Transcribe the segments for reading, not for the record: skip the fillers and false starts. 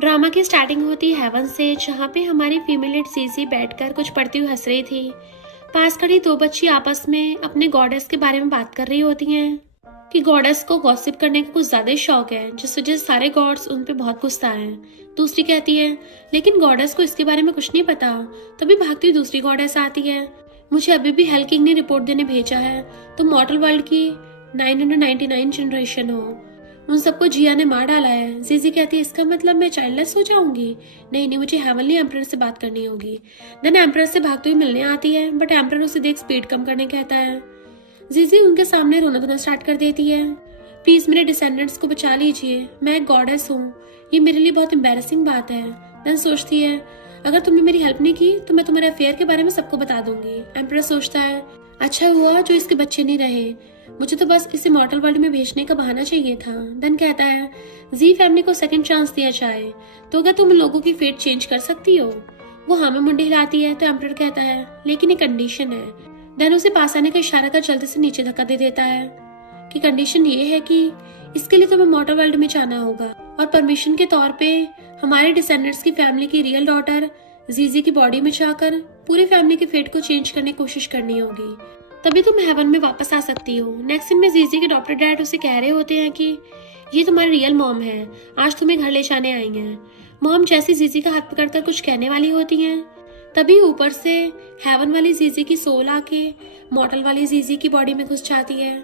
Drama की starting होती है हेवन से, जहाँ पे हमारी फीमेल लीड सीसी बैठकर कुछ पढ़ती हुई हंस रही थी। पास खड़ी दो बच्ची आपस में अपने गॉडेस के बारे में बात कर रही होती हैं कि गॉडेस को गॉसिप करने का कुछ ज्यादा ही शौक है, जिस वजह से सारे गॉड्स उन पे बहुत गुस्सा हैं। दूसरी कहती है लेकिन गॉडेस को इसके बारे में कुछ नहीं पता। तभी भागती हुई दूसरी गॉडेस आती है, मुझे अभी भी हेल किंग ने रिपोर्ट देने भेजा है, तो मॉर्टल वर्ल्ड की 999 जनरेशन हो, उन सबको जिया ने मार डाला है। जीजी कहती है इसका मतलब मैं चाइल्डलेस हो जाऊंगी। नहीं, मुझे हेवनली एम्परर से बात करनी होगी। देन एम्परर से भागते हुए मिलने आती है, बट एम्परर उसे देख स्पीड कम करने कहता है। जीजी उनके सामने रोना धोना स्टार्ट कर देती है, प्लीज मेरे डिसेंडेंट्स को बचा लीजिए, मैं एक गॉडेस हूँ, ये मेरे लिए बहुत एम्बेरसिंग बात है। देन सोचती है अगर तुमने मेरी हेल्प नहीं की तो मैं तुम्हारे अफेयर के बारे में सबको बता दूंगी। एम्परर सोचता है अच्छा हुआ जो इसके बच्चे नहीं रहे, मुझे तो बस इसे मॉर्टल वर्ल्ड में भेजने का बहाना चाहिए था। देन कहता है जी फैमिली को सेकंड चांस दिया जाए तो क्या तुम लोगों की फेट चेंज कर सकती हो? वो हाँ में मुंडी हिलाती है तो एम्परर कहता है लेकिन एक कंडीशन है। देन उसे पास आने का इशारा कर जल्दी से नीचे धक्का दे देता है कि कंडीशन ये है कि इसके लिए तुम्हें मॉर्टल वर्ल्ड में जाना होगा और परमिशन के तौर पे हमारे डिसेंडेंट्स की फैमिली की रियल डॉटर जीजी की बॉडी में जाकर पूरी फैमिली की फेट को चेंज करने की कोशिश करनी होगी, तभी तुम हेवन में वापस आ सकती हो। नेक्स्ट सीन में जीजी के डॉक्टर डैड उसे कह रहे होते हैं कि ये तुम्हारी रियल मॉम है, आज तुम्हें घर ले जाने आई हैं। मॉम जैसी जीजी का हाथ पकड़कर कुछ कहने वाली होती हैं, तभी ऊपर से हेवन वाली जीजी की सोल आके मॉर्टल वाली जीजी की बॉडी में घुस जाती है।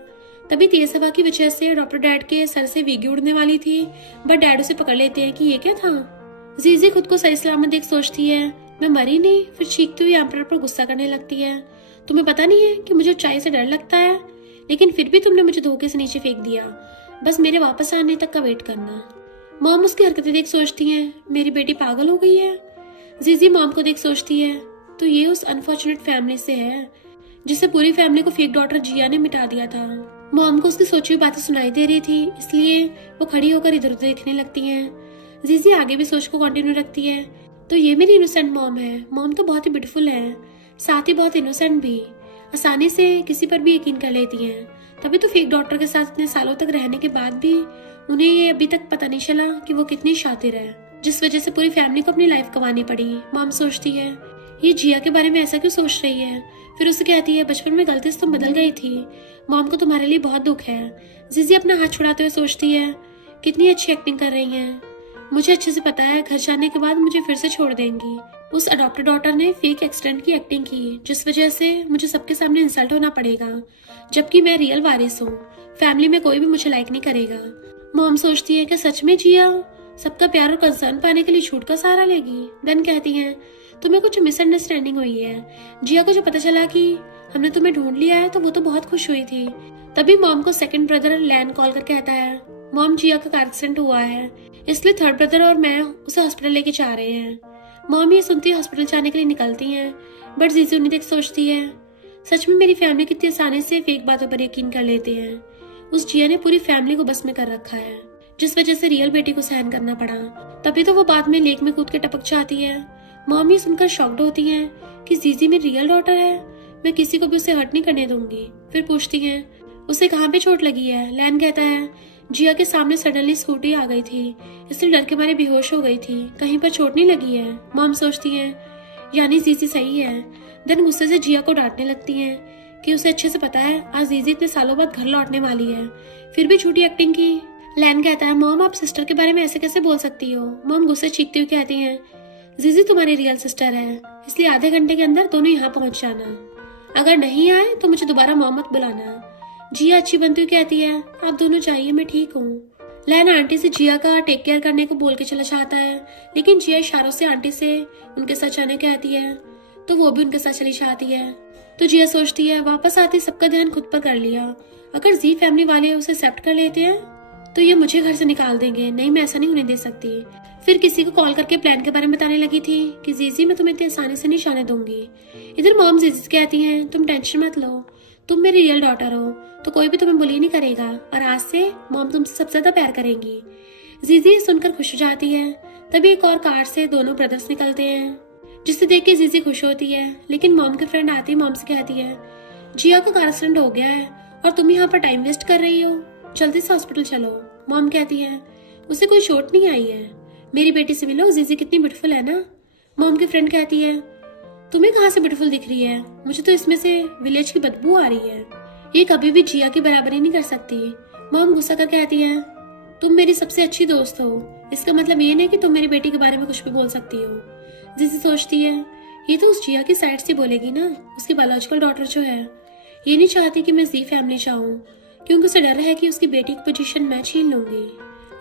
तभी तेज हवा की वजह से डॉक्टर डैड के सर से वीगी उड़ने वाली थी, बट डैड उसे पकड़ लेते हैं कि ये क्या था। जीजी खुद को सही सलामत देख सोचती है मैं मरी नहीं, फिर चीखती हुई एम्परर पर गुस्सा करने लगती है, तुम्हें पता नहीं है कि मुझे ऊंचाई से डर लगता है, लेकिन फिर भी तुमने मुझे धोखे से नीचे फेंक दिया, बस मेरे वापस आने तक का वेट करना। मॉम उसकी हरकतें देख सोचती हैं मेरी बेटी पागल हो गई है। जीजी मॉम को देख सोचती है तो ये उस अनफॉर्चुनेट फैमिली से है जिसे पूरी फैमिली को फेक डॉटर जिया ने मिटा दिया था। मॉम को उसकी सोची हुई बातें सुनाई दे रही थी, इसलिए वो खड़ी होकर इधर उधर देखने लगती हैं। जीजी आगे भी सोच को कंटिन्यू रखती है तो ये मेरी इनोसेंट मॉम है। मॉम तो बहुत ही ब्यूटीफुल है, साथ ही बहुत इनोसेंट भी, आसानी से किसी पर भी यकीन कर लेती हैं। तभी तो फेक डॉक्टर के साथ इतने सालों तक रहने के बाद भी उन्हें ये अभी तक पता नहीं चला कि वो कितनी शातिर है, जिस वजह से पूरी फैमिली को अपनी लाइफ गंवानी पड़ी। मॉम सोचती है ये जिया के बारे में ऐसा क्यों सोच रही है, फिर उसे कहती है बचपन में गलती से तुम बदल गई थी, मॉम को तुम्हारे लिए बहुत दुख है। जीजी अपना हाथ छुड़ाते हुए सोचती है कितनी अच्छी एक्टिंग कर रही है, मुझे अच्छे से पता है घर जाने के बाद मुझे फिर से छोड़ देंगी। उस अडॉप्टेड डॉटर ने फेक एक्सीडेंट की एक्टिंग की, जिस वजह से मुझे सबके सामने इंसल्ट होना पड़ेगा, जबकि मैं रियल वारिस हूँ, फैमिली में कोई भी मुझे लाइक नहीं करेगा। मॉम सोचती है कि सच में जिया सबका प्यार और कंसर्न पाने के लिए झूठ का सहारा लेगी। देन कहती है तुम्हें कुछ मिसअंडरस्टैंडिंग हुई है, जिया को जो पता चला कि हमने तुम्हें ढूंढ लिया है तो वो तो बहुत खुश हुई थी। तभी मॉम को सेकंड ब्रदर लैन कॉल कर कहता है मॉम जिया का कार एक्सीडेंट हुआ है, इसलिए थर्ड ब्रदर और मैं उसे हॉस्पिटल लेके जा रहे हैं। मॉम ये सुनती हॉस्पिटल जाने के लिए निकलती हैं, बट जीजी उन्हें देख सोचती है सच में मेरी फैमिली कितनी आसानी से फेक बातों पर यकीन कर लेते हैं। उस जिया ने पूरी फैमिली को बस में कर रखा है, जिस वजह से रियल बेटी को सहन करना पड़ा। तभी तो वो बाद में लेक में कूद के टपक जाती है। मॉम ये सुनकर शॉक्ड होती है कि जीजी मेरी रियल डॉटर है, मैं किसी को भी उसे हर्ट नहीं करने दूंगी। फिर पूछती है उसे कहाँ पे चोट लगी है। लैन कहता है जिया के सामने सडनली स्कूटी आ गई थी, इसलिए डर के मारे बेहोश हो गई थी, कहीं पर चोट नहीं लगी है। मॉम सोचती है यानी जीजी सही है। देन गुस्से से जिया को डांटने लगती है कि उसे अच्छे से पता है आज जीजी इतने सालों बाद घर लौटने वाली है, फिर भी झूठी एक्टिंग की। लैन कहता है मॉम आप सिस्टर के बारे में ऐसे कैसे बोल सकती हो। मॉम गुस्से चीखती हुई कहती है जीजी तुम्हारी रियल सिस्टर है, इसलिए आधे घंटे के अंदर दोनों यहाँ पहुंच जाना, अगर नहीं आए तो मुझे दोबारा मॉम मत बुलाना। जिया अच्छी बनती हुई कहती है आप दोनों जाइए, मैं ठीक हूँ। लैन आंटी से जिया का टेक केयर करने को बोल के चला जाता है, लेकिन जिया इशारों से आंटी से उनके साथ जाने कहती है तो वो भी उनके साथ चली जाती है। तो जिया सोचती है वापस आती सबका ध्यान खुद पर कर लिया, अगर जी फैमिली वाले उसे एक्सेप्ट कर लेते हैं तो ये मुझे घर से निकाल देंगे, नहीं मैं ऐसा नहीं होने दे सकती। फिर किसी को कॉल करके प्लान के बारे में बताने लगी थी कि जीजी मैं तुम्हें इतनी आसानी से नहीं जाने दूंगी। इधर मॉम जीजी से कहती हैं तुम टेंशन मत लो, तुम मेरी रियल डॉटर हो तो कोई भी तुम्हें बुली नहीं करेगा और आज से मॉम तुमसे सबसे ज्यादा प्यार करेंगी। जीजी सुनकर खुश हो जाती है। तभी एक और कार से दोनों ब्रदर्स निकलते हैं, जिसे देख के जीजी खुश होती है, लेकिन मॉम की फ्रेंड आती मॉम से कहती है जिया का कार एक्सीडेंट हो गया है और तुम यहाँ पर टाइम वेस्ट कर रही हो, जल्दी से हॉस्पिटल चलो। मॉम कहती है उसे कोई चोट नहीं आई है, मेरी बेटी से मिलो, जीजी कितनी ब्यूटीफुल है ना। मॉम की फ्रेंड कहती है, तुम्हें कहाँ से ब्यूटीफुल दिख रही है, मुझे तो इसमें से विलेज की बदबू आ रही है, ये कभी भी जिया की बराबरी नहीं कर सकती। मॉम गुस्सा कर कहती है, तुम मेरी सबसे अच्छी दोस्त हो, इसका मतलब ये नहीं कि तुम मेरी बेटी के बारे में कुछ भी बोल सकती हो। जीजी सोचती है, ये तो उस जिया की साइड से बोलेगी ना, उसकी बायोलॉजिकल डॉटर जो है। ये नहीं चाहती कि मैं जी फैमिली चाहूँ, क्योंकि उसे डर है कि उसकी बेटी की पोजीशन मैं छीन लूंगी।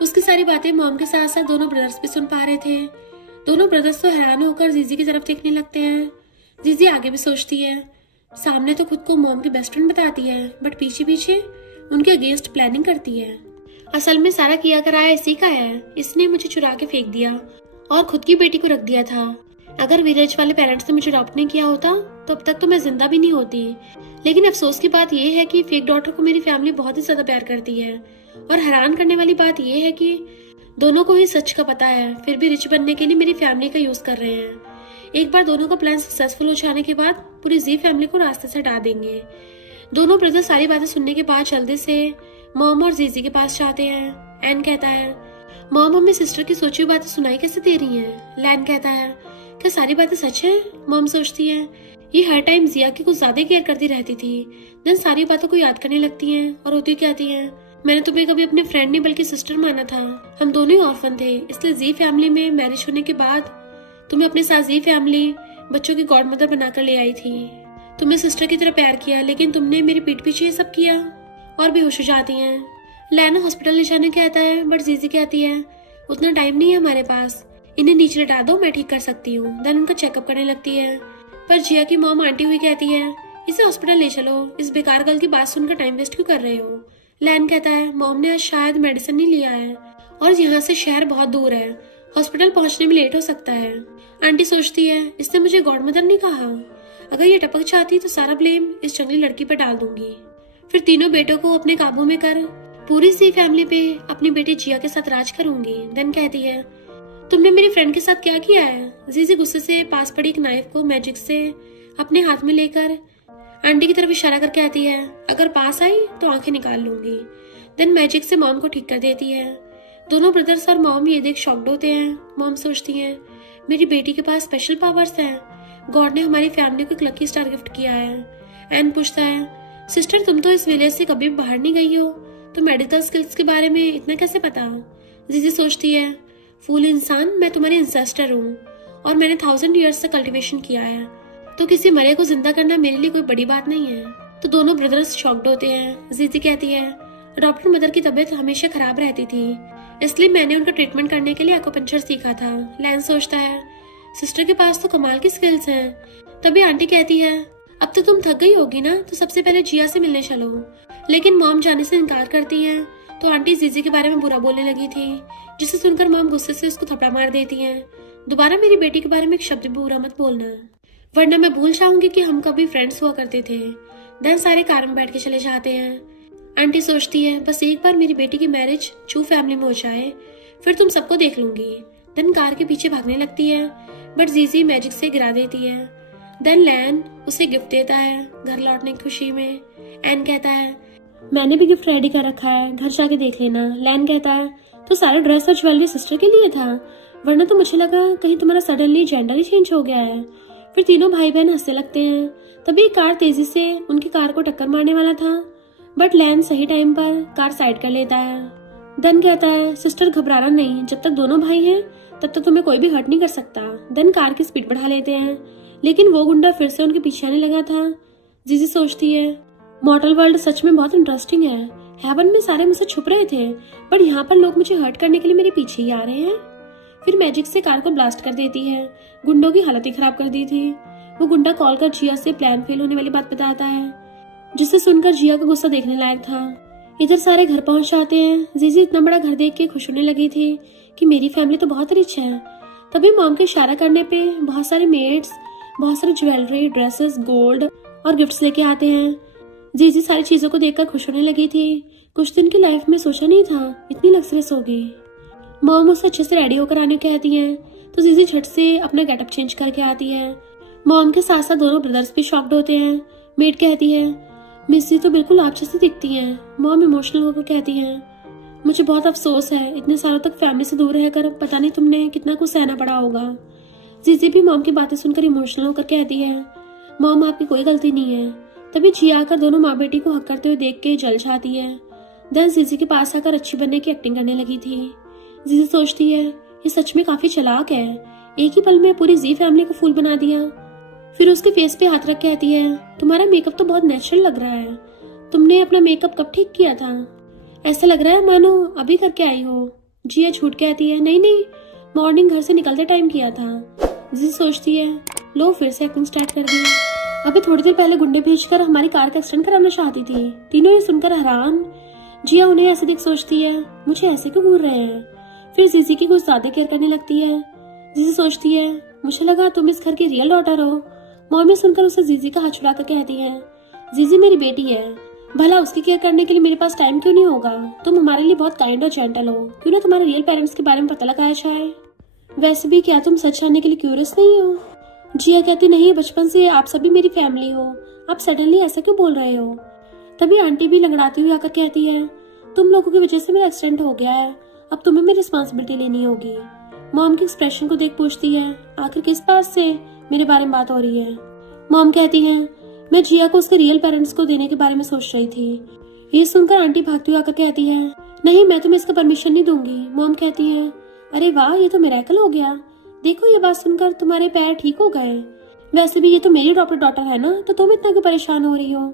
उसकी सारी बातें मॉम के साथ साथ दोनों ब्रदर्स भी सुन पा रहे थे। दोनों ब्रदर्स तो हैरान होकर जीजी की तरफ देखने लगते हैं। जीजी आगे भी सोचती है, सामने तो खुद को मॉम की बेस्ट फ्रेंड बताती है, बट पीछे पीछे उनके अगेंस्ट प्लानिंग करती है। असल में सारा किया कराया इसी का है, इसने मुझे चुरा के फेंक दिया और खुद की बेटी को रख दिया था। अगर विलेज वाले पेरेंट्स ने मुझे अडॉप्ट नहीं किया होता तो अब तक तो मैं जिंदा भी नहीं होती। लेकिन अफसोस की बात यह है कि फेक डॉटर को मेरी फैमिली बहुत ही ज्यादा प्यार करती है। और हैरान करने वाली बात यह है कि दोनों को ही सच का पता है, फिर भी रिच बनने के लिए मेरी फैमिली का यूज कर रहे हैं। एक बार दोनों का प्लान सक्सेसफुल हो जाने के बाद पूरी जी फैमिली को रास्ते से हटा देंगे। दोनों ब्रदर सारी बातें सुनने के बाद जल्दी से मॉम और जीजी के पास जाते हैं। एन कहता है, मॉम हमें सिस्टर की सोची हुई बातें सुनाई कैसे दे रही हैं। लैन कहता है, क्या सारी बातें सच है। मॉम सोचती है, ये हर टाइम जिया की कुछ ज्यादा केयर करती रहती थी, देन सारी बातों को याद करने लगती हैं और होती कहती है, मैंने तुम्हें कभी अपने फ्रेंड नहीं बल्कि सिस्टर माना था। हम दोनों ही ऑर्फन थे, इसलिए जी फैमिली में मैरिज होने के बाद तुम्हें अपने साथ जी फैमिली बच्चों की गॉड मदर बनाकर ले आई थी। तुमने सिस्टर की तरह प्यार किया, लेकिन तुमने मेरी पीठ पीछे ये सब किया। और बेहोश हो जाती हैं। लैना हॉस्पिटल ले जाने कहता है, बट जीजी कहती है, उतना टाइम नहीं है हमारे पास, इन्हें नीचे लटा दो, मैं ठीक कर सकती हूँ। देन उनका चेकअप करने लगती है, पर जिया की मॉम आंटी हुई कहती है, इसे हॉस्पिटल ले चलो, इस बेकार गर्ल की बात सुनकर टाइम वेस्ट क्यों कर रहे हो। लैन कहता है, मॉम ने आज शायद मेडिसिन नहीं लिया है और यहाँ से शहर बहुत दूर है, हॉस्पिटल पहुंचने में लेट हो सकता है। आंटी सोचती है, इसने मुझे गॉड मदर नहीं कहा, अगर ये टपक जाती तो सारा ब्लेम इस जंगली लड़की पर डाल दूंगी। फिर तीनों बेटों को अपने काबू में कर पूरी सी फैमिली पे अपनी बेटी जिया के साथ राज करूंगी। देन कहती है, तुमने मेरी फ्रेंड के साथ क्या किया है। जीजी गुस्से से पास पड़ी एक नाइफ को मैजिक से अपने हाथ में लेकर आंटी की तरफ इशारा कर कहती है, अगर पास आई तो आंखें निकाल लूंगी। देन मैजिक से मॉम को ठीक कर देती है। दोनों ब्रदर्स और मॉम ये देख शॉक्ड होते हैं। मॉम सोचती है, मेरी बेटी के पास स्पेशल पावर्स हैं, गॉड ने हमारी फैमिली को एक लकी स्टार गिफ्ट किया है। एन पूछता है, सिस्टर तुम तो इस विलेज से कभी बाहर नहीं गई हो, तो मेडिकल स्किल्स के बारे में इतना कैसे पता। जीजी सोचती है, फूल इंसान, मैं तुम्हारी इंसेस्टर हूँ और मैंने 1000 ईयर्स तक कल्टीवेशन किया है, तो किसी मरे को जिंदा करना मेरे लिए कोई बड़ी बात नहीं है। तो दोनों ब्रदर्स शॉक्ड होते हैं। जीजी कहती है, डॉक्टर मदर की तबीयत हमेशा खराब रहती थी, इसलिए मैंने उनका ट्रीटमेंट करने के लिए एक्यूपंक्चर सीखा था। लैन सोचता है, सिस्टर के पास तो कमाल की स्किल्स हैं। तभी आंटी कहती है, अब तो तुम थक गई होगी ना, तो सबसे पहले जिया से मिलने चलो। लेकिन मॉम जाने से इनकार करती हैं। तो आंटी जीजी के बारे में बुरा बोलने लगी थी, जिसे सुनकर मॉम गुस्से से उसको थप्पड़ मार देती हैं। दोबारा मेरी बेटी के बारे में एक शब्द भी बुरा मत बोलना, वरना मैं भूल जाऊंगी कि हम कभी फ्रेंड्स हुआ करते थे। देन सारे कार में बैठ के चले जाते हैं। आंटी सोचती है, बस एक बार मेरी बेटी की मैरिज चू फैमिली में हो जाए, फिर तुम सबको देख लूंगी। देन कार के पीछे भागने लगती है, बट जीजी मैजिक से गिरा देती है। देन लैन उसे गिफ्ट देता है घर लौटने की खुशी में। एन कहता है, मैंने भी गिफ्ट रेडी कर रखा है, घर जाके देख लेना। लैन कहता है, तो सारा ड्रेस और ज्वेलरी सिस्टर के लिए था, वरना तो मुझे लगा कहीं तुम्हारा सडनली जेंडर ही चेंज हो गया है। फिर तीनों भाई बहन हंसने लगते हैं। तभी कार तेजी से उनकी कार को टक्कर मारने वाला था, बट लैन सही टाइम पर कार साइड कर लेता है। देन कहता है, सिस्टर घबराना नहीं, जब तक दोनों भाई हैं तब तक तुम्हें कोई भी हर्ट नहीं कर सकता। देन कार की स्पीड बढ़ा लेते हैं, लेकिन वो गुंडा फिर से उनके पीछे आने लगा था। जीजी सोचती है, मॉर्टल वर्ल्ड सच में बहुत इंटरेस्टिंग है, हेवन में सारे मुझसे छुप रहे थे, पर यहाँ पर लोग मुझे हर्ट करने के लिए मेरे पीछे ही आ रहे हैं। फिर मैजिक से कार को ब्लास्ट कर देती है। गुंडों की हालत ही खराब कर दी थी। वो गुंडा कॉल कर जिया से प्लान फेल होने वाली बात बताता है, जिसे सुनकर जिया का गुस्सा देखने लायक था। इधर सारे घर पहुंच जाते हैं। जीजी इतना बड़ा घर देख के खुश होने लगी थी कि मेरी फैमिली तो बहुत रिच है। तभी मॉम के इशारा करने पे बहुत सारे मेड्स बहुत सारी ज्वेलरी, ड्रेसेस, गोल्ड और गिफ्ट्स लेके आते हैं। जीजी सारी चीजों को देखकर खुश होने लगी थी। कुछ दिन की लाइफ में सोचा नहीं था इतनी लग्जरियस होगी। मॉम उसे अच्छे से रेडी होकर आने कहती हैं, तो जीजी झट से अपना गेटअप चेंज करके आती है। मॉम के साथ साथ दोनों ब्रदर्स भी शॉक्ड होते हैं। मेड कहती है, मिस जी तो बिल्कुल आप जैसी दिखती हैं। मॉम इमोशनल होकर कहती हैं, मुझे बहुत अफसोस है, इतने सालों तक फैमिली से दूर रहकर पता नहीं तुमने कितना कुछ सहना पड़ा होगा। जीजी भी मॉम की बातें सुनकर इमोशनल होकर कहती है, मॉम आपकी कोई गलती नहीं है। तभी जिया आकर दोनों माँ बेटी को हक करते हुए देख के जल जाती है। देन जीजी के पास आकर अच्छी बनने की एक्टिंग करने लगी थी। जीजी सोचती है ये सच में काफी चालाक है, एक ही पल में पूरी जी फैमिली को फूल बना दिया। फिर उसके फेस पे हाथ रख कहती है, तुम्हारा मेकअप तो बहुत नेचुरल लग रहा है, तुमने अपना मेकअप कब ठीक किया था? ऐसा लग रहा है मानो अभी करके आई हो। जिया झूठ कहती है, नहीं नहीं, मॉर्निंग घर से निकलते टाइम किया था। जी सोचती है, लो फिर से एक्टिंग स्टार्ट कर दी। अभी थोड़ी देर पहले गुंडे भेजकर हमारी कार का एक्सीडेंट कराना चाहती थी। तीनों ये सुनकर हैरान। जिया उन्हें ऐसे देख सोचती है, मुझे ऐसे क्यों घूर रहे हैं। फिर जीजी की कुछ ज्यादा केयर करने लगती है। जीजी सोचती है, मुझे लगा तुम इस घर की रियल डॉटर हो। मॉमी सुनकर उसे जीजी का हाथ छुड़ाकर कहती है, जीजी मेरी बेटी है, भला उसकी केयर करने के लिए मेरे पास टाइम क्यों नहीं होगा। तुम हमारे लिए बहुत काइंड और जेंटल हो, क्यों ना तुम्हारे रियल पेरेंट्स के बारे में पता लगाया जाए। वैसे भी क्या तुम सच जानने के लिए क्यूरियस नहीं हो? जिया कहती, नहीं, बचपन से आप सभी मेरी फैमिली हो, आप सडनली ऐसा क्यों बोल रहे हो। तभी आंटी भी लंगड़ाती हुई आकर कहती है, तुम लोगों की वजह से मेरा एक्सीडेंट हो गया है, अब तुम्हें मेरी रिस्पॉन्सिबिलिटी लेनी होगी। मॉम के एक्सप्रेशन को देख पूछती है, आखिर किस बात से मेरे बारे में बात हो रही है। मॉम कहती है, मैं जिया को उसके रियल पेरेंट्स को देने के बारे में सोच रही थी। ये सुनकर आंटी भागती हुई आकर कहती है, नहीं, मैं तुम्हें इसका परमिशन नहीं दूंगी। मॉम कहती है, अरे वाह, ये तो मिरेकल हो गया, देखो ये बात सुनकर तुम्हारे पैर ठीक हो गए। वैसे भी ये तो मेरी डॉक्टर डॉटर है ना, तो तुम इतना क्यों परेशान हो रही हो।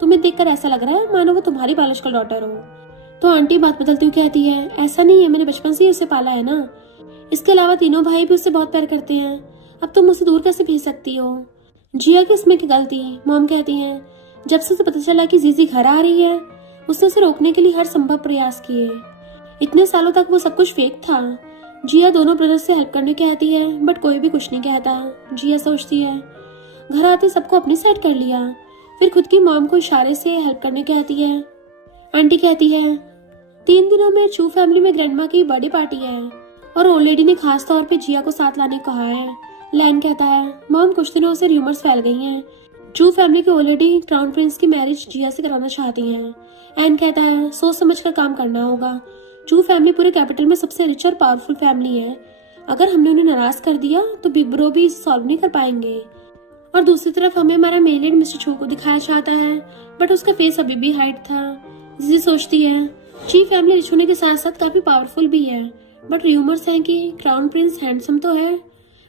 तुम्हें देखकर ऐसा लग रहा है मानो वो तुम्हारी बायोलॉजिकल डॉटर हो। तो आंटी बात बदलती हुई कहती है, ऐसा नहीं है, मैंने बचपन से ही उसे पाला है ना। इसके अलावा तीनों भाई भी उससे बहुत प्यार करते हैं, अब तुम उसे दूर कैसे भेज सकती हो। जिया की इसमें की गलती। मॉम कहती है, जब से उसे पता चला कि जीजी घर आ रही है, उसने उसे रोकने के लिए हर संभव प्रयास किए। इतने सालों तक वो सब कुछ फेक था। जिया दोनों ब्रदर्स से हेल्प करने कहती है, बट कोई भी कुछ नहीं कहता। जिया सोचती है, घर आते सबको अपनी साइड कर लिया। फिर खुद की मॉम को इशारे से हेल्प करने कहती है। आंटी कहती है, 3 दिनों में चू फैमिली में ग्रैंडमा की बर्थडे पार्टी है और ओल्ड लेडी ने खास तौर पे जिया को साथ लाने को कहा है। लैन कहता है, मॉम, कुछ दिनों से र्यूमर्स फैल गई हैं, चू फैमिली की ओल्ड लेडी क्राउन प्रिंस की मैरिज जिया से कराना चाहती हैं। एन कहता है, सोच समझ कर काम करना होगा, चू फैमिली पूरे कैपिटल में सबसे रिच और पावरफुल फैमिली है, अगर हमने उन्हें नाराज कर दिया तो बिग ब्रो भी इसे सॉल्व नहीं कर पाएंगे। और दूसरी तरफ हमें हमारा मेल लीड मिस्टर चू को दिखाया चाहता है, बट उसका फेस अभी भी हाइड था। जिसे सोचती है, ची फैमिली रिच होने के साथ साथ काफी पावरफुल भी है, बट र्यूमर्स हैं कि क्राउन प्रिंस हैंडसम तो है,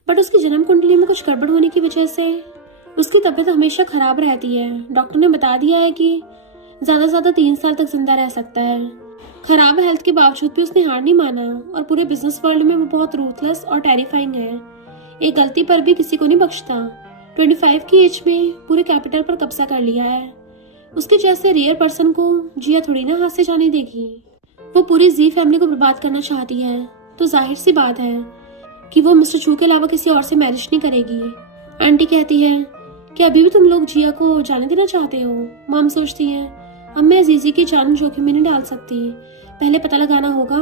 बट उसकी जन्म कुंडली में कुछ गड़बड़ होने की वजह से उसकी तबीयत हमेशा खराब रहती है। डॉक्टर ने बता दिया है कि ज्यादा से ज्यादा 3 साल तक जिंदा रह सकता है। खराब हेल्थ के बावजूद भी उसने हार नहीं माना और पूरे बिजनेस वर्ल्ड में वो बहुत रूथलेस और टेरिफाइंग है। एक गलती पर भी किसी को नहीं बख्शता। 25 की एज में पूरे कैपिटल पर कब्जा कर लिया है। उसके जैसे रेयर पर्सन को जिया थोड़ी ना हाथ से जाने देगी। वो पूरी जी फैमिली को बर्बाद करना चाहती है, तो जाहिर सी बात है कि वो मिस्टर चू के अलावा किसी और से मैरिज नहीं करेगी। आंटी कहती है कि अभी भी तुम लोग जिया को जाने देना चाहते हो। मॉम सोचती है, अब मैं जीजी की जान जोखिम में नहीं डाल सकती, पहले पता लगाना होगा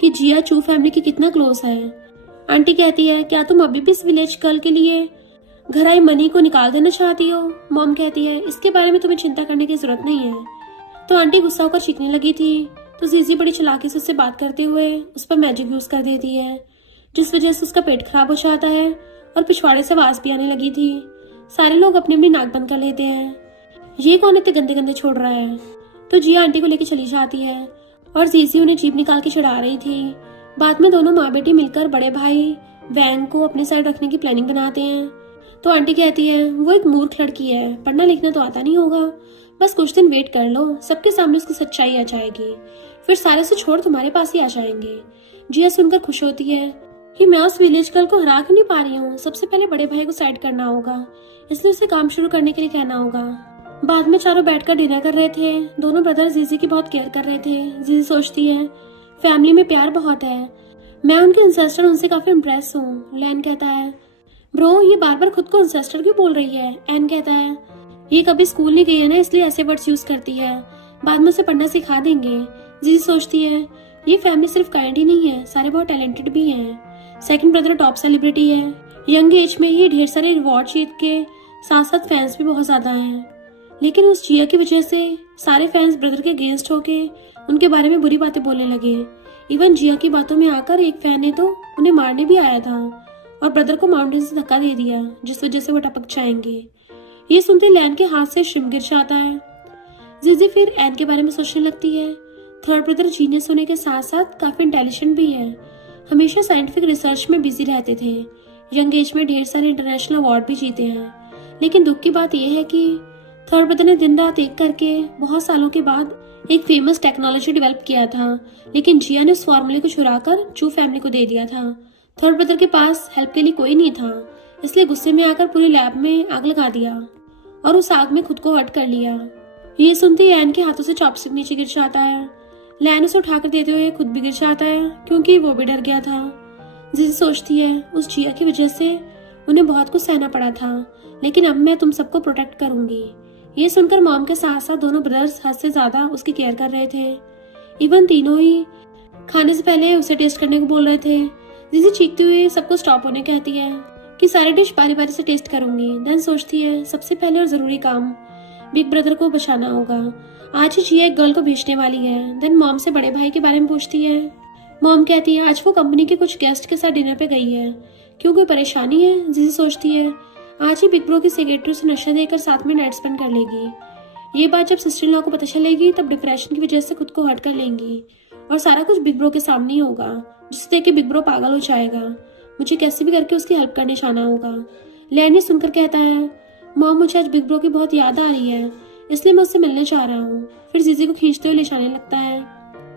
कि जिया चू फैमिली की कितना क्लोज है। आंटी कहती है, क्या तुम अभी भी इस विलेज गर्ल के लिए घर आई मनी को निकाल देना चाहती हो। मॉम कहती है, इसके बारे में तुम्हें चिंता करने की जरूरत नहीं है। तो आंटी गुस्सा होकर चीखने लगी थी, तो जीजी बड़ी चालाकी से उससे बात करते हुए उस पर मैजिक यूज कर देती है, जिस वजह से उसका पेट खराब हो जाता है और पिछवाड़े से आवाज भी आने लगी थी। सारे लोग अपनी अपनी नाक बंद कर लेते हैं, ये कौन इतने गंदे गंदे छोड़ रहा है। तो जिया आंटी को लेकर चली जाती है और जीजी उन्हें जीप निकाल के चढ़ा रही थी। बाद में दोनों माँ बेटी मिलकर बड़े भाई वैंग को अपने साइड रखने की प्लानिंग बनाते हैं। तो आंटी कहती है, वो एक मूर्ख लड़की है, पढ़ना लिखना तो आता नहीं होगा, बस कुछ दिन वेट कर लो, सबके सामने उसकी सच्चाई आ जाएगी, फिर सारे से छोड़ तुम्हारे पास ही आ जाएंगे। जिया सुनकर खुश होती है कि मैं उस विलेज गर्ल को हरा क्यों नहीं पा रही हूँ। सबसे पहले बड़े भाई को साइड करना होगा, इसलिए उसे काम शुरू करने के लिए कहना होगा। बाद में चारों बैठकर डिनर कर रहे थे। दोनों ब्रदर जीजी की बहुत केयर कर रहे थे। जीजी सोचती है, फैमिली में प्यार बहुत है, मैं उनके इंसेस्टर उनसे काफी इम्प्रेस हूँ। लैन कहता है, ब्रो ये बार बार खुद को इंसेस्टर क्यों बोल रही है। एन कहता है, ये कभी स्कूल नहीं गई है ना, इसलिए ऐसे वर्ड्स यूज करती है, बाद में उसे पढ़ना सिखा देंगे। जीजी सोचती है, ये फैमिली सिर्फ काइंड ही नहीं है, सारे बहुत टैलेंटेड भी हैं। सेकंड ब्रदर टॉप सेलिब्रिटी है, यंग एज में ही ढेर सारे रिवॉर्ड जीत के साथ साथ फैंस भी बहुत ज्यादा हैं। लेकिन उस जिया की वजह से सारे फैंस ब्रदर के अगेंस्ट होके उनके बारे में बुरी बातें बोलने लगे। इवन जिया की बातों में आकर एक फैन ने तो उन्हें मारने भी आया था और ब्रदर को माउंटेन से धक्का दे दिया, जिस वजह से वो टपक जाएंगे। ये सुनते लैन के हाथ से श्रिम्प गिर जाता है। जीजी फिर एन के बारे में सोचने लगती है। थर्ड ब्रदर जीनियस होने के साथ साथ काफी इंटेलिजेंट भी है, हमेशा साइंटिफिक रिसर्च में बिजी रहते थे, यंग एज में ढेर सारे इंटरनेशनल अवार्ड भी जीते हैं। लेकिन दुख की बात यह है कि थर्ड ब्रदर ने दिन रात एक करके बहुत सालों के बाद एक फेमस टेक्नोलॉजी डेवलप किया था, लेकिन जिया ने उस फॉर्मूले को चुराकर चू फैमिली को दे दिया था। थर्ड ब्रदर के पास हेल्प के लिए कोई नहीं था, इसलिए गुस्से में आकर पूरी लैब में आग लगा दिया और उस आग में खुद को हर्ट कर लिया। ये सुनते ही एन के हाथों से चॉपस्टिक नीचे गिर जाता है। लैन उसे उठाकर देते हुए खुद भी गिर जाता है, क्योंकि वो भी डर गया था। जीजी सोचती है उस जिया की वजह से उन्हें बहुत कुछ सहना पड़ा था, लेकिन अब मैं तुम सबको प्रोटेक्ट करूंगी। ये सुनकर मॉम के साथ साथ दोनों ब्रदर्स हद से ज्यादा उसकी केयर कर रहे थे। इवन तीनों ही खाने से पहले उसे टेस्ट करने को बोल रहे थे। जीजी चीखते हुए सबको स्टॉप होने कहती है कि सारे डिश बारी बारी से टेस्ट करूंगी। देन सोचती है सबसे पहले और जरूरी काम बिग ब्रदर को बचाना होगा। आज ही जिया एक गर्ल को भेजने वाली है। देन मॉम से बड़े भाई के बारे में पूछती है। मॉम कहती है आज वो कंपनी के कुछ गेस्ट के साथ डिनर पे गई है, क्यों कोई परेशानी है। जीजी सोचती है आज ही बिग ब्रो की सेक्रेटरी से नशा देकर साथ में नाइट स्पेंड कर लेगी। ये बात जब सिस्टर इन लॉ को पता चलेगी तब डिप्रेशन की वजह से खुद को हर्ट कर लेंगी और सारा कुछ बिग ब्रो के सामने ही होगा, जिसे देख के बिग ब्रो पागल हो जाएगा। मुझे कैसे भी करके उसकी हेल्प करने जाना होगा। लैनी सुनकर कहता है मॉम मुझे आज बिग ब्रो की बहुत याद आ रही है, इसलिए मैं उससे मिलने जा रहा हूँ। फिर जीजी को खींचते हुए ले जाने लगता है।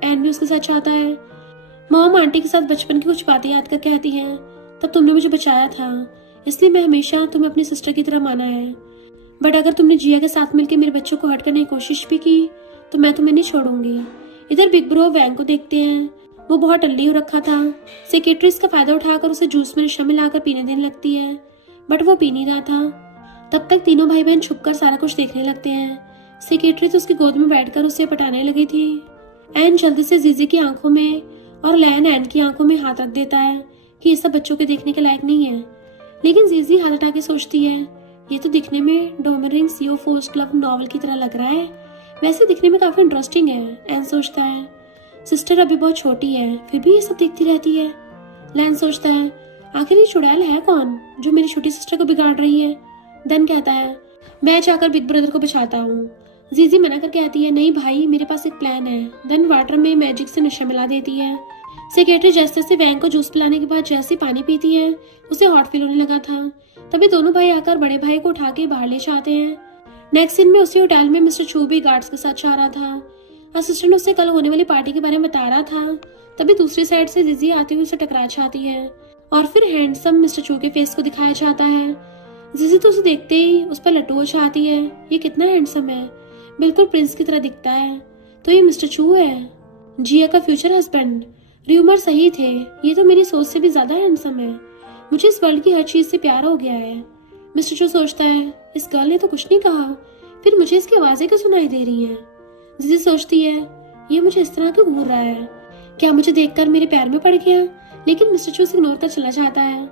एन भी उसके साथ चाहता है। मॉम आंटी के साथ बचपन की कुछ बातें याद कर कहती हैं तब तुमने मुझे बचाया था, इसलिए मैं हमेशा तुम्हें अपनी सिस्टर की तरह माना है। बट अगर तुमने जिया के साथ मिलकर मेरे बच्चों को हर्ट करने की कोशिश भी की तो मैं तुम्हें नहीं छोड़ूंगी। इधर बिग ब्रो वैंग को देखते हैं। वो बहुत टल्ली हो रखा था। सेक्रेटरी इसका फायदा उठाकर उसे जूस में नशा मिलाकर पीने देने लगती है, बट वो पी नहीं रहा था। तब तक तीनों भाई बहन छुपकर सारा कुछ देखने लगते हैं। सेक्रेटरी तो उसकी गोद में बैठकर उसे पटाने लगी थी। एन जल्दी से जीजी की आंखों में और लैन एन की आंखों में हाथ रख देता है कि ये सब बच्चों के देखने के लायक नहीं है। लेकिन जीजी हाथ हटा के सोचती है ये तो दिखने में डोमरिंग सीओ फोर्स क्लब नॉवल की तरह लग रहा है, वैसे दिखने में काफी इंटरेस्टिंग है। एन सोचता है सिस्टर अभी बहुत छोटी है, फिर भी ये सब देखती रहती है। लैन सोचता है आखिर ये चुड़ैल है कौन जो मेरी छोटी सिस्टर को बिगाड़ रही है। देन कहता है मैं जाकर बिग ब्रदर को बचाता हूँ। जीजी मना कर कहती है नहीं भाई मेरे पास एक प्लान है। देन वाटर में मैजिक से नशा मिला देती है। सेक्रेटरी जैसे से वैंग को जूस पिलाने के बाद जैसे पानी पीती है उसे हॉट फील होने लगा था। तभी दोनों भाई आकर बड़े भाई को उठा के बाहर ले जाते हैं। नेक्स्ट सीन में उसी होटल में मिस्टर चू भी गार्ड्स के साथ जा रहा था। असिस्टेंट उसे कल होने वाली पार्टी के बारे में बता रहा था। तभी दूसरी साइड से जीजी आती हुई उसे टकरा जाती है और फिर हैंडसम मिस्टर चू के फेस को दिखाया जाता है। जीजी तो उसे देखते ही उस पर लट्टू हो जाती है। ये कितना हैंडसम है, बिल्कुल प्रिंस की तरह दिखता है। तो ये मिस्टर चू है, जिया का फ्यूचर हस्बैंड। र्यूमर सही थे, ये तो मेरी सोच से भी ज्यादा हैंडसम है। मुझे इस वर्ल्ड की हर चीज से प्यार हो गया है। मिस्टर चू सोचता है इस गर्ल ने तो कुछ नहीं कहा, फिर मुझे इसकी आवाजें क्यों सुनाई दे रही हैं। जीजी सोचती है ये मुझे इस तरह क्यों घूर रहा है, क्या मुझे देखकर मेरे प्यार में पड़ गया। लेकिन मिस्टर चू इग्नोर कर चला जाता है।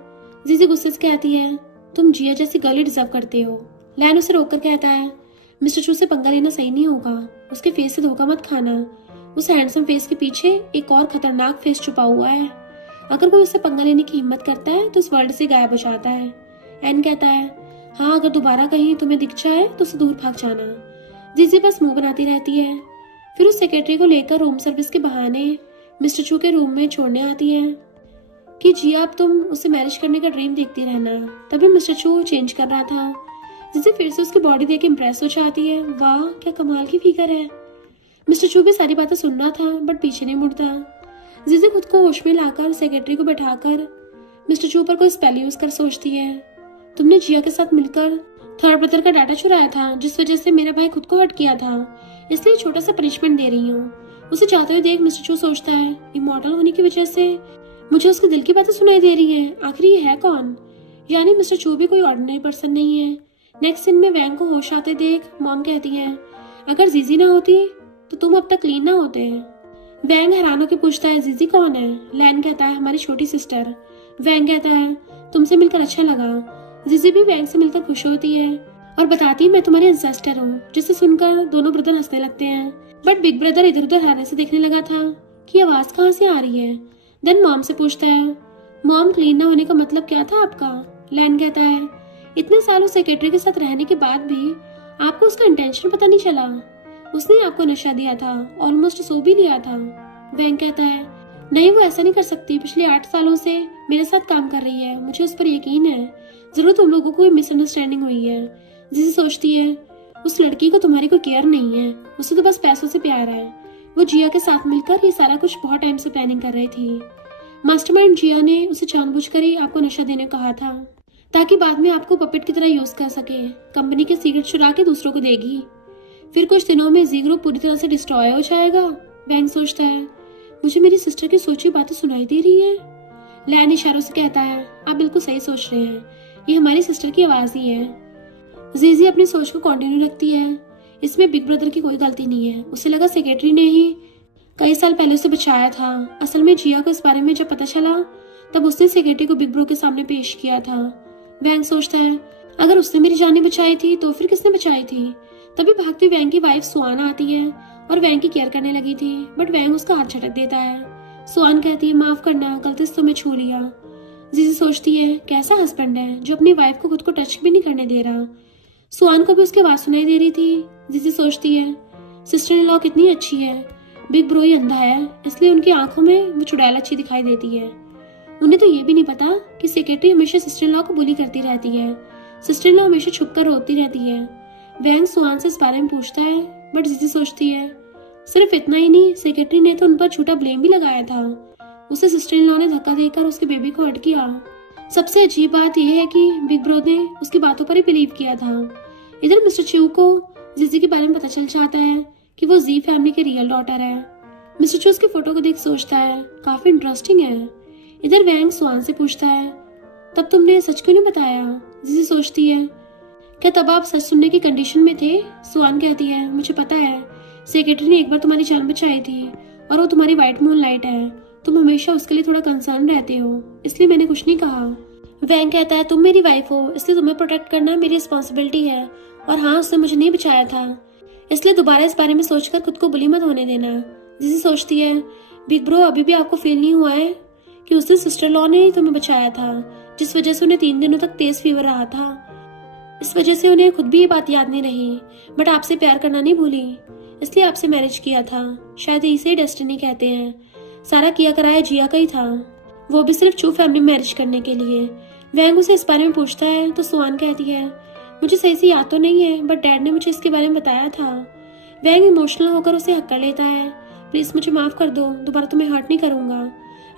जीजी गुस्से से कहती है तुम जिया जैसी गर्ल ही डिजर्व करते हो। लैन उसे रोककर कहता है मिस्टर चू से पंगा लेना सही नहीं होगा, उसके फेस से धोखा मत खाना। उस हैंडसम फेस के पीछे एक और खतरनाक फेस छुपा हुआ है। अगर कोई उससे पंगा लेने की हिम्मत करता है तो इस वर्ल्ड से गायब हो जाता है। एन कहता है हाँ अगर दोबारा कहीं तुम्हें दिख जाए तो उसे दूर भाग जाना। जीजी बस मुंह बनाती रहती है। फिर उस सेक्रेटरी को लेकर रूम सर्विस के बहाने मिस्टर चू के रूम में छोड़ने आती है कि जिया अब तुम उससे मैरिज करने का ड्रीम देखती रहना। तभी मिस्टर चू चेंज कर रहा था। जीजी फिर से उसकी बॉडी देख इम्प्रेस हो जाती है। वाह क्या कमाल की फिगर है। मिस्टर चू भी सारी बातें सुन रहा था बट पीछे नहीं मुड़ता। जीजी खुद को होश में लाकर सेक्रेटरी को बैठाकर मिस्टर चू पर कोई स्पेल यूज कर सोचती है तुमने जिया के साथ मिलकर थर्ड ब्रदर का डाटा चुराया था, जिस वजह से मेरा भाई खुद को हर्ट किया था, इसलिए छोटा सा पनिशमेंट दे रही हूँ। उसे जाते हुए देख मिस्टर चू सोचता है इमॉर्टल होने की वजह से मुझे उसके दिल की बातें सुनाई दे रही है। आखिर ये है कौन। यानी मिस्टर चू भी कोई ऑर्डिनरी पर्सन नहीं है। नेक्स्ट सीन में वैंग को होश आते देख मॉम कहती है अगर जीजी ना होती तो तुम अब तक क्लीन ना होते। वैंग हैरान होकर पूछता है जीजी कौन है। लैन कहता है हमारी छोटी सिस्टर। वैंग कहता है तुमसे मिलकर अच्छा लगा। जीजी भी वैंग से मिलकर खुश होती है और बताती मैं तुम्हारे एंसेस्टर हूँ, जिसे सुनकर दोनों ब्रदर हंसने लगते हैं। बट बिग ब्रदर इधर उधर हैरानी से देखने लगा था कि आवाज कहाँ से आ रही है। देन मॉम से पूछता है, मॉम क्लीन ना होने का मतलब क्या था आपका? लैन कहता है, इतने सालों सेक्रेटरी के साथ रहने के बाद भी आपको उसका इंटेंशन पता नहीं चला। उसने आपको नशा दिया था, ऑलमोस्ट सो भी लिया था। वैंग कहता है, नहीं वो ऐसा नहीं कर सकती, पिछले 8 सालों से मेरे साथ काम कर रही है, मुझे उस पर यकीन है। जरूर तुम लोगों को मिसअंडरस्टैंडिंग हुई है। जिसे सोचती है, उस लड़की को तुम्हारी कोई केयर नहीं है, उसे तो बस पैसों से प्यार है। वो जिया के साथ मिलकर ये सारा कुछ बहुत टाइम से प्लानिंग कर रही थी। मास्टरमाइंड जिया ने उसे जानबूझकर ही आपको नशा देने कहा था, ताकि बाद में आपको पपेट की तरह यूज कर सके। कंपनी के सीक्रेट चुरा के दूसरों को देगी, फिर कुछ दिनों में जी ग्रुप पूरी तरह से डिस्ट्रॉय हो जाएगा। वैंग सोचता है, मुझे मेरी सिस्टर की सोची बातें सुनाई दे रही है। लैन इशारों से कहता है, आप बिल्कुल सही सोच रहे हैं, ये हमारी सिस्टर की आवाज ही है। जीजी अपनी सोच को कंटिन्यू रखती है, इसमें बिग ब्रदर की कोई गलती नहीं है। उसे लगा सेक्रेटरी ने ही कई साल पहले उसे बचाया था। असल में जिया को इस बारे में जब पता चला तब उसने सेक्रेटरी को बिग ब्रो के सामने पेश किया था। वैंग सोचता है, अगर उसने मेरी जान बचाई थी तो फिर किसने बचाई थी? तभी भागती वैंग की वाइफ सुआन आती है और वैंग की केयर करने लगी थी, बट वैंग उसका हाथ झटक देता है। सुआन कहती है, माफ करना, गलती से तुम्हें छू लिया। जीजी सोचती है, कैसा हस्बैंड है जो अपनी वाइफ को खुद को टच भी नहीं करने दे रहा। सुआन को भी उसकी आवाज सुनाई दे रही थी। जीजी सोचती है, सिस्टर इन लॉ कितनी अच्छी है। बिग ब्रो ही अंधा है, इसलिए उनकी आंखों में वो चुड़ैल अच्छी दिखाई देती है। उन्हें तो ये भी नहीं पता कि सेक्रेटरी हमेशा सिस्टर इन लॉ को बुली करती रहती है। सिस्टर इन लॉ हमेशा छुपकर रोती रहती है। वैंग सुआन से इस बारे में पूछता है, बट जीजी सोचती है, सिर्फ इतना ही नहीं, सेक्रेटरी ने तो उन पर झूठा ब्लेम भी लगाया था। उसे सिस्टर इन लॉ ने धक्का देकर उसके बेबी को हर्ट किया। सबसे अजीब बात यह है कि बिग ब्रो ने उसकी बातों पर ही बिलीव किया था। इधर मिस्टर चू को जीजी के बारे में पता चल जाता है कि वो जी फैमिली के रियल डॉटर है। मिस्टर चू उसकी फोटो को देख सोचता है, काफी इंटरेस्टिंग है। इधर वैंग सुआन से पूछता है, तब तुमने सच क्यों नहीं बताया? जीजी सोचती है, क्या तब आप सच सुनने की कंडीशन में थे? सुआन कहती है, मुझे पता है, सेक्रेटरी ने एक बार तुम्हारी जान बचाई थी और वो तुम्हारी व्हाइट मून लाइट है। तुम हमेशा उसके लिए थोड़ा कंसर्न रहते हो, इसलिए मैंने कुछ नहीं कहा। वैंग कहता है, तुम मेरी वाइफ हो, इसलिए तुम्हें प्रोटेक्ट करना मेरी रिस्पॉन्सिबिलिटी है। और हाँ, उसने मुझे नहीं बचाया था, इसलिए दोबारा इस बारे में सोचकर खुद को बुली मत होने देना। जिसे सोचती है, बिग ब्रो अभी भी आपको फील नहीं हुआ है कि उस दिन सिस्टर लॉ ने ही तुम्हें बचाया था, जिस वजह से उन्हें 3 दिनों तक तेज फीवर रहा था। इस वजह से उन्हें खुद भी ये बात याद नहीं रही, बट आपसे प्यार करना नहीं भूली, इसलिए आपसे मैरिज किया था। शायद इसे डेस्टिनी कहते हैं। सारा किया कराया जिया का ही था, वो भी सिर्फ चू फैमिली मैरिज करने के लिए। वैंग उसे इस बारे में पूछता है तो सुआन कहती है, मुझे सही से याद तो नहीं है, बट डैड ने मुझे इसके बारे में बताया था। वैंग इमोशनल होकर उसे हक कर लेता है, प्लीज मुझे माफ कर दो, दोबारा तुम्हें हर्ट नहीं करूंगा।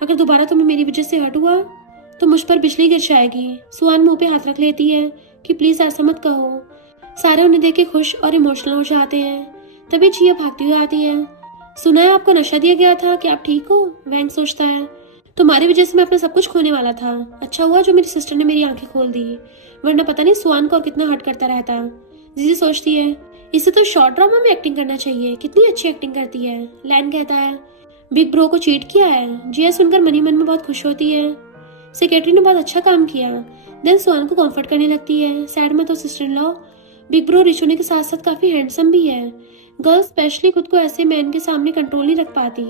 अगर दोबारा तुम्हें मेरी वजह से हर्ट हुआ तो मुझ पर बिजली गिर जाएगी। सुआन मुंह पे हाथ रख लेती है कि प्लीज ऐसा मत कहो। सारे उन्हें देख के खुश और इमोशनल हो जाते हैं। तभी जिया भागती हुई आती है, सुना है आपको नशा दिया गया था, क्या आप ठीक हो? वैंग सोचता है, तुम्हारी वजह से मैं अपना सब कुछ खोने वाला था। अच्छा हुआ जो मेरी सिस्टर ने मेरी आंखें खोल दी, वरना पता नहीं सुआन को और कितना हर्ट करता रहता। जीजी सोचती है, इसे तो शॉर्ट ड्रामा में एक्टिंग करना चाहिए, कितनी अच्छी एक्टिंग करती है। लैन कहता है, बिग ब्रो को चीट किया है। जिया सुनकर मनी मन में बहुत खुश होती है, सेक्रेटरी ने बहुत अच्छा काम किया। देन सुआन को कंफर्ट करने लगती है, सैड मत हो sister in law, big bro rich होने के साथ साथ काफी हैंडसम भी है। गर्ल्स स्पेशली खुद को ऐसे मैन के सामने कंट्रोल नहीं रख पाती।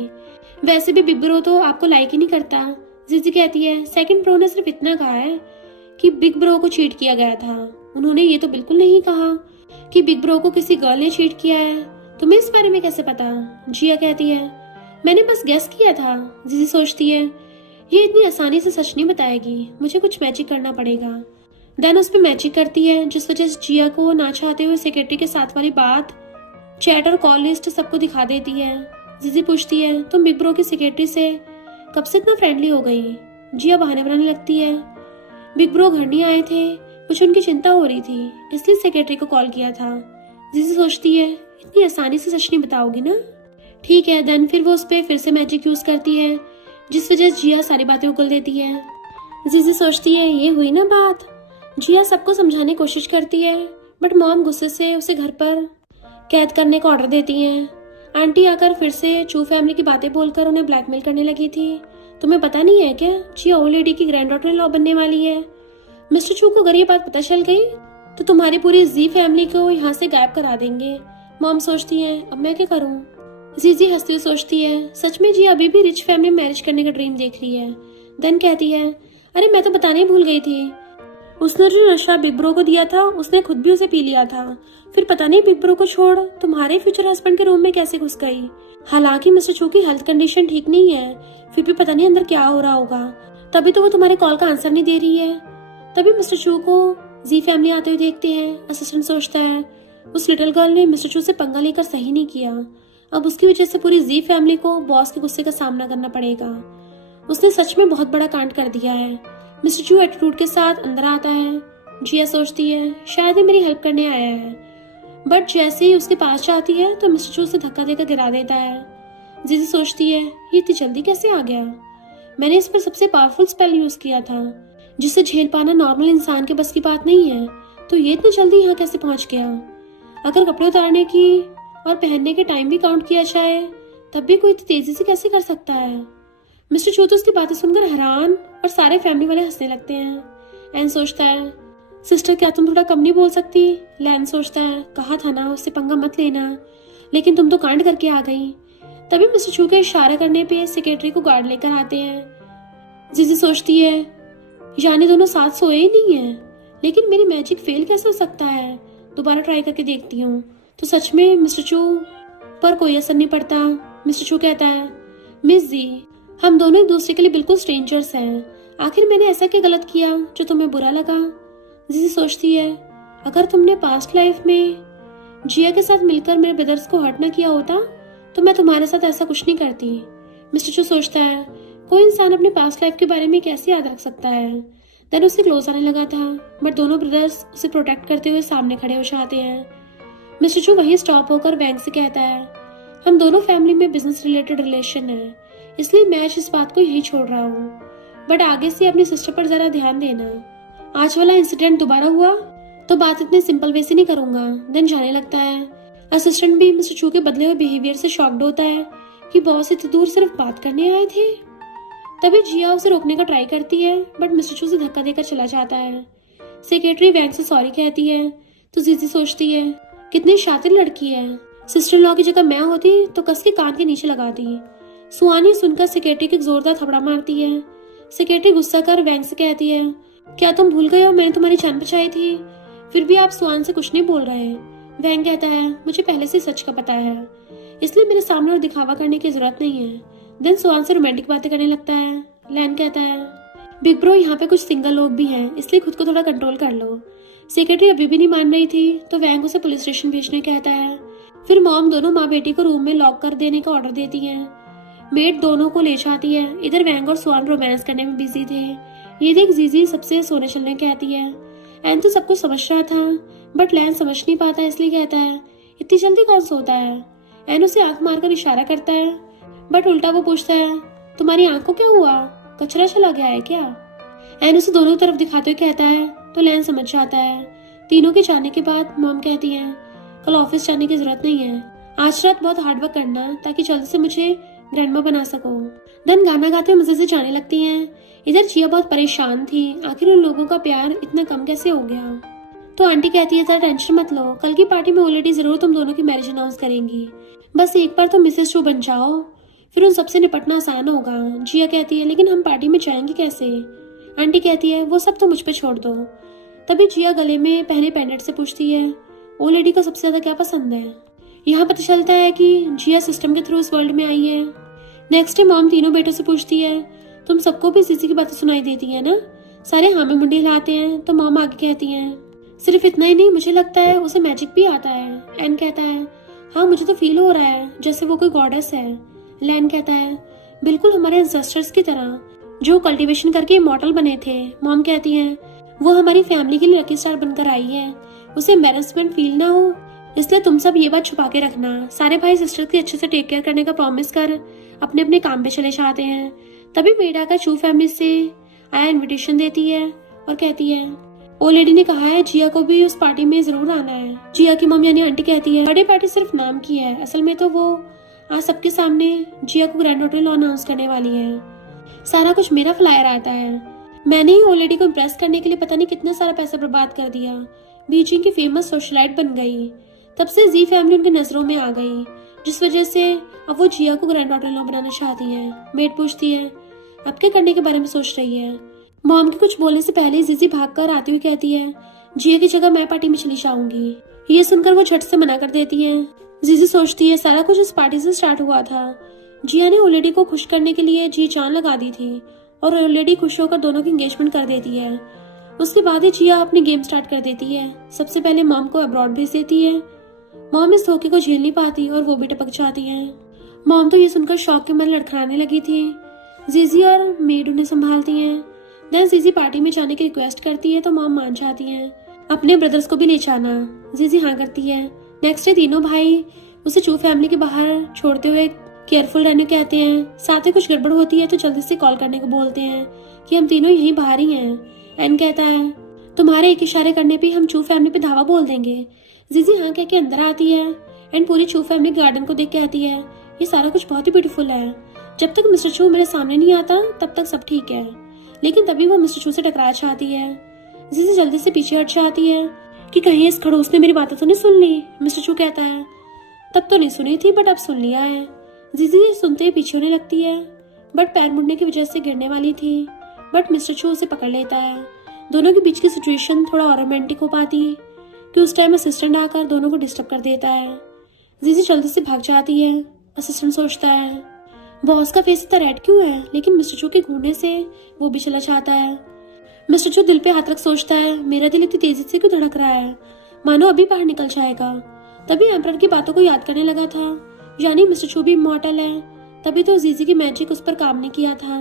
वैसे भी बिग ब्रो तो आपको लाइक ही नहीं करता। जीजी कहती है, सेकंड ब्रो ने सिर्फ इतना कहा है कि बिग ब्रो को चीट किया गया था, उन्होंने ये तो बिल्कुल नहीं कहा कि बिग ब्रो को किसी गर्ल ने चीट किया है। तुम्हें इस बारे में कैसे पता? जिया कहती है, मैंने बस गेस किया था। जीजी सोचती है, ये इतनी आसानी से सच नहीं बताएगी, मुझे कुछ मैजिक करना पड़ेगा। देन उस पर मैजिक करती है, जिस वजह से जिया को ना चाहते हुए सेक्रेटरी के साथ वाली बात, चैट और कॉल लिस्ट सबको दिखा देती है। जीजी पूछती है, तुम बिग ब्रो की सेक्रेटरी से कब से इतना फ्रेंडली हो गई? जिया बहाने बनाने लगती है, बिग ब्रो घर नहीं आए थे, मुझे उनकी चिंता हो रही थी, इसलिए सेक्रेटरी को कॉल किया था। जीजी सोचती है, इतनी आसानी से सच नहीं बताओगी ना? ठीक है। देन फिर वो उस पर फिर से मैजिक यूज करती है, जिस वजह से जिया सारी बातें उगल देती है। जीजी सोचती है, ये हुई ना बात। जिया सबको समझाने की कोशिश करती है, बट मॉम गुस्से से उसे घर पर कैद करने का ऑर्डर देती हैं। आंटी आकर फिर से चू फैमिली की बातें बोलकर उन्हें ब्लैकमेल करने लगी थी। तुम्हें पता नहीं है क्या, जिया ओल्ड लेडी की ग्रैंड डॉटर इन लॉ बनने वाली है। मिस्टर चू को अगर ये बात पता चल गई तो तुम्हारी पूरी जी फैमिली को यहाँ से गायब करा देंगे। मॉम सोचती है अब मैं क्या करूँ। जीजी हंसती हुई सोचती है सच में जी अभी भी रिच फैमिली मैरिज करने का ड्रीम देख रही है। देन कहती है अरे मैं तो बताने ही भूल गई थी, उसने जो नशा बिग ब्रो को दिया था उसने खुद भी उसे पी लिया था, फिर पता नहीं बिग ब्रो को छोड़ तुम्हारे फ्यूचर हस्बैंड के रूम में कैसे घुस गई। हालांकि मिस्टर चू की हेल्थ कंडीशन ठीक नहीं है, फिर भी पता नहीं अंदर क्या हो रहा होगा, तभी तो वो तुम्हारे कॉल का आंसर नहीं दे रही है। तभी मिस्टर चू को जी फैमिली आते हुए देखते हैं। असिस्टेंट सोचता है उस लिटिल गर्ल ने मिस्टर चू से पंगा लेकर सही नहीं किया, अब उसकी वजह से पूरी जी फैमिली को बॉस के गुस्से का सामना करना पड़ेगा। उसने सच में बहुत बड़ा कांड कर दिया है। मिस्टर चू एटीट्यूड के साथ अंदर आता है। जिया सोचती है शायद ये मेरी हेल्प करने आया है, बट जैसे ही उसके पास जाती है तो मिस्टर चू उसे धक्का देकर गिरा देता है। जीजी सोचती है ये इतनी जल्दी कैसे आ गया, मैंने इस पर सबसे पावरफुल स्पेल यूज किया था जिसे झेल पाना नॉर्मल इंसान के बस की बात नहीं है, तो ये इतनी जल्दी यहाँ कैसे पहुंच गया। अगर कपड़े उतारने की और पहनने के टाइम भी काउंट किया जाए तब भी कोई इतनी तेजी से कैसे कर सकता है। मिस्टर चू तो उसकी बातें सुनकर हैरान और सारे फैमिली वाले हंसने लगते हैं। एन सोचता है सिस्टर क्या तुम थोड़ा कम नहीं बोल सकती। लैन सोचता है कहा था ना उससे पंगा मत लेना, लेकिन तुम तो कांड करके आ गई। तभी मिस्टर चू के इशारा करने पे सेक्रेटरी को गार्ड लेकर आते हैं। जीजी सोचती है यानी दोनों साथ सोए ही नहीं है, लेकिन मेरी मैजिक फेल कैसे हो सकता है, दोबारा ट्राई करके देखती हूँ। तो सच में मिस्टर चू पर कोई असर नहीं पड़ता। मिस्टर चू कहता है मिस जी हम दोनों एक दूसरे के लिए बिल्कुल स्ट्रेंजर्स हैं, आखिर मैंने ऐसा क्या गलत किया जो तुम्हें बुरा लगा। जीजी सोचती है अगर तुमने पास्ट लाइफ में जिया के साथ मिलकर मेरे ब्रदर्स को हर्ट ना किया होता तो मैं तुम्हारे साथ ऐसा कुछ नहीं करती। मिस्टर चू सोचता है कोई इंसान अपने पास्ट लाइफ के बारे में कैसे याद रख सकता है। देन उसे क्लोज आने लगा था, बट दोनों ब्रदर्स उसे प्रोटेक्ट करते हुए सामने खड़े हो जाते हैं। मिस्टर चू वहीं स्टॉप होकर बैंक से कहता है हम दोनों फैमिली में बिजनेस रिलेटेड रिलेशन है, इसलिए मैं इस बात को यही छोड़ रहा हूँ, बट आगे से अपनी सिस्टर पर जरा ध्यान देना। आज वाला इंसिडेंट दोबारा हुआ तो बात इतने सिंपल वे से नहीं करूंगा। देन जाने लगता है। असिस्टेंट भी मिस्टर चू के बदले हुए बिहेवियर से शॉक्ड होता है कि बॉस इतनी दूर सिर्फ बात करने आए थे। तभी जिया उसे रोकने का ट्राई करती है, बट मिस्टर चू से धक्का देकर चला जाता है। सेक्रेटरी बैंक से सॉरी कहती है तो जीजी सोचती है कितनी शातिर लड़की है, सिस्टर लॉ की जगह मैं होती तो कस के कान के नीचे लगाती। सुहानी सुनकर सेक्रेटरी की जोरदार थपड़ा मारती है। सेक्रेटरी गुस्सा कर वैंग से कहती है क्या तुम भूल गए हो मैंने तुम्हारी जान बचाई थी, फिर भी आप सुहान से कुछ नहीं बोल रहे। वैंग कहता है मुझे पहले से सच का पता है, इसलिए मेरे सामने और दिखावा करने की जरूरत नहीं है। देन सुहान से रोमांटिक बातें करने लगता है। लैन कहता है बिग ब्रो यहाँ पे कुछ सिंगल लोग भी हैं, इसलिए खुद को थोड़ा कंट्रोल कर लो। सेक्रेटरी अभी भी नहीं मान रही थी तो वैंग उसे पुलिस स्टेशन भेजने कहता है। फिर मॉम दोनों माँ बेटी को रूम में लॉक कर देने का ऑर्डर देती है। मेड दोनों को ले जाती है। इधर वैंग और सुहान रोमांस करने में बिजी थे। ये देख जीजी सबसे सोने चलने कहती है। एन तो सब कुछ समझ रहा था, बट लैन समझ नहीं पाता, इसलिए कहता है इतनी जल्दी कौन सोता है। एन उसे आंख मारकर इशारा करता है, बट उल्टा वो पूछता है तुम्हारी आंख को क्या हुआ, कचरा चला गया है क्या। एन उसे दोनों तरफ दिखाते हुए कहता है तो लैन समझ जाता है। तीनों के जाने के बाद मॉम कहती है कल ऑफिस जाने की जरूरत नहीं है, आज रात बहुत हार्डवर्क करना ताकि जल्दी से मुझे ग्रैंडमा बना सको। देन गाना गाते हुए मजे से जाने लगती हैं। इधर जिया बहुत परेशान थी, आखिर उन लोगों का प्यार इतना कम कैसे हो गया। तो आंटी कहती है जरा टेंशन मत लो, कल की पार्टी में ऑलरेडी जरूर तुम दोनों की मैरिज अनाउंस करेंगी, बस एक बार तो मिसेस चू बन जाओ, फिर उन सबसे निपटना आसान होगा। जिया कहती है लेकिन हम पार्टी में जाएंगे कैसे। आंटी कहती है वो सब तो मुझ पे छोड़ दो। तभी जिया गले में पहने पेंडेंट से पूछती है ओ लेडी को सबसे ज्यादा क्या पसंद है। यहाँ पता चलता है कि जिया सिस्टम के थ्रू इस वर्ल्ड में आई है। नेक्स्ट डे मॉम तीनों बेटों से पूछती है तुम सबको भी जीजी की बातें सुनाई देती है ना। सारे हाँ में मुंडी हिलाते हैं। तो मॉम आगे कहती हैं सिर्फ इतना ही नहीं, मुझे लगता है उसे मैजिक भी आता है। एन कहता है हाँ मुझे तो फील हो रहा है जैसे वो कोई गॉडेस है। लैन कहता है बिल्कुल हमारे एंसेस्टर्स की तरह जो कल्टीवेशन करके इमॉर्टल बने थे। मॉम कहती है वो हमारी फैमिली के लिए लकी स्टार बनकर आई है, उसे एम्बैरेसमेंट फील ना हो, इसलिए तुम सब ये बात छुपा के रखना। सारे भाई सिस्टर की अच्छे से टेक केयर करने का प्रॉमिस कर अपने अपने काम पे चले जाते हैं। तभी मेडा का चू फैमिली से आया इनविटेशन देती है और कहती है ओ लेडी ने कहा है जिया को भी उस पार्टी में जरूर आना है। जिया की मम्मी यानी आंटी कहती है बर्थडे पार्टी सिर्फ नाम की है, असल में तो वो आज सबके सामने जिया को ग्रैंड होटल अनाउंस करने वाली है। सारा कुछ मेरा फ्लायर आता है, मैंने ही ओ लेडी को इम्प्रेस करने के लिए पता नहीं कितना सारा पैसा बर्बाद कर दिया। बीजिंग की फेमस सोशलाइट बन गई। तब से जी फैमिली उनकी नजरों में आ गई, जिस वजह से अब वो जिया को ग्रैंड डॉटर इन लॉ बनाना चाहती हैं। मेड पूछती है अब क्या करने के बारे में सोच रही है। मॉम के कुछ बोलने से पहले ही जीजी भागकर आती हुई कहती है जिया की जगह मैं पार्टी में चली जाऊंगी। ये सुनकर वो झट से मना कर देती है। जीजी सोचती है सारा कुछ उस पार्टी से स्टार्ट हुआ था। जिया ने ओलेडी को खुश करने के लिए जी जान लगा दी थी और ओलेडी खुश होकर दोनों की एंगेजमेंट कर देती है। उसके बाद ही जिया अपनी गेम स्टार्ट कर देती है। सबसे पहले मॉम को अब्रॉड भेज देती है। मॉम इस धोखे को झेल नहीं पाती और वो भी टपक जाती है। मॉम तो ये सुनकर शौक के मन लड़खड़ाने लगी थी। जीजी और मेड उन्हें संभालती हैं। देन जीजी पार्टी में जाने की रिक्वेस्ट करती है तो मॉम मान जाती हैं। अपने ब्रदर्स को भी ले जाना। जीजी हाँ करती है। नेक्स्ट डे तीनों भाई उसे चू फैमिली के बाहर छोड़ते हुए केयरफुल रहने कहते हैं। साथ ही कुछ गड़बड़ होती है तो जल्दी से कॉल करने को बोलते हैं कि हम तीनों यहीं बाहर ही हैं। एन कहता है तुम्हारे एक इशारे करने पे हम चू फैमिली पे धावा बोल देंगे। जीजी हाँ कह के अंदर आती है एंड पूरी चू फैमिली गार्डन को देख कहती है ये सारा कुछ बहुत ही ब्यूटीफुल है। जब तक मिस्टर चू मेरे सामने नहीं आता तब तक सब ठीक है। लेकिन तभी वो मिस्टर चू से टकरा चाहती है। जीजी जल्दी से पीछे हट जाती है कि कहीं इस खड़ूस ने मेरी बातें तो नहीं सुन ली। मिस्टर चू कहता है तब तो नहीं सुनी थी बट अब सुन लिया है। जीजी सुनते ही पीछे होने लगती है बट पैर मुड़ने की वजह से गिरने वाली थी, बट मिस्टर चू उसे पकड़ लेता है। दोनों के बीच की सिचुएशन थोड़ा और रोमांटिक हो पाती कि उस टाइम असिस्टेंट आकर दोनों को डिस्टर्ब कर देता है। जीजी जल्दी से भाग जाती है। असिस्टेंट सोचता है बॉस का फेस इतना रेड क्यों है, लेकिन मिस्टर चू के घूरने से वो भी चला जाता है। मिस्टर चू दिल पे हाथ रख सोचता है मेरा दिल इतनी तेजी से क्यों धड़क रहा है, मानो अभी बाहर निकल जाएगा। तभी एम्परर की बातों को याद करने लगा था, यानी मिस्टर चू भी इमॉर्टल है। तभी तो जीजी की मैजिक उस पर काम नहीं किया था।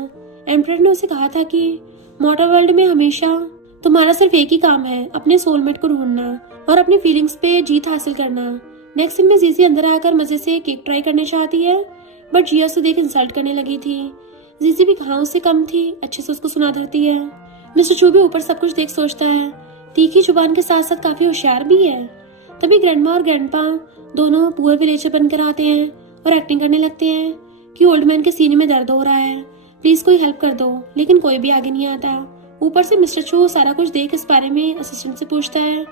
एम्परर ने उसे कहा था कि मॉडर्न वर्ल्ड में हमेशा तुम्हारा सिर्फ एक ही काम है, अपने सोलमेट को ढूंढना और अपनी फीलिंग्स पे जीत हासिल करना। नेक्स्ट सीन में जीजी अंदर आकर मजे से केक ट्राई करने चाहती है बट जिया उसे देख इंसल्ट करने लगी थी। जीजी भी कहाँ उससे कम थी, अच्छे से उसको सुना देती है। मिस्टर चू भी ऊपर सब कुछ देख सोचता है तीखी जुबान के साथ साथ काफी होशियार भी है। तभी ग्रैंडमा और ग्रैंडपा दोनों पुअर विलेजर बनकर आते हैं और एक्टिंग करने लगते हैं कि ओल्ड मैन के सीने में दर्द हो रहा है, प्लीज कोई हेल्प कर दो। लेकिन कोई भी आगे नहीं आता। ऊपर से मिस्टर चू सारा कुछ देख इस बारे में असिस्टेंट से पूछता है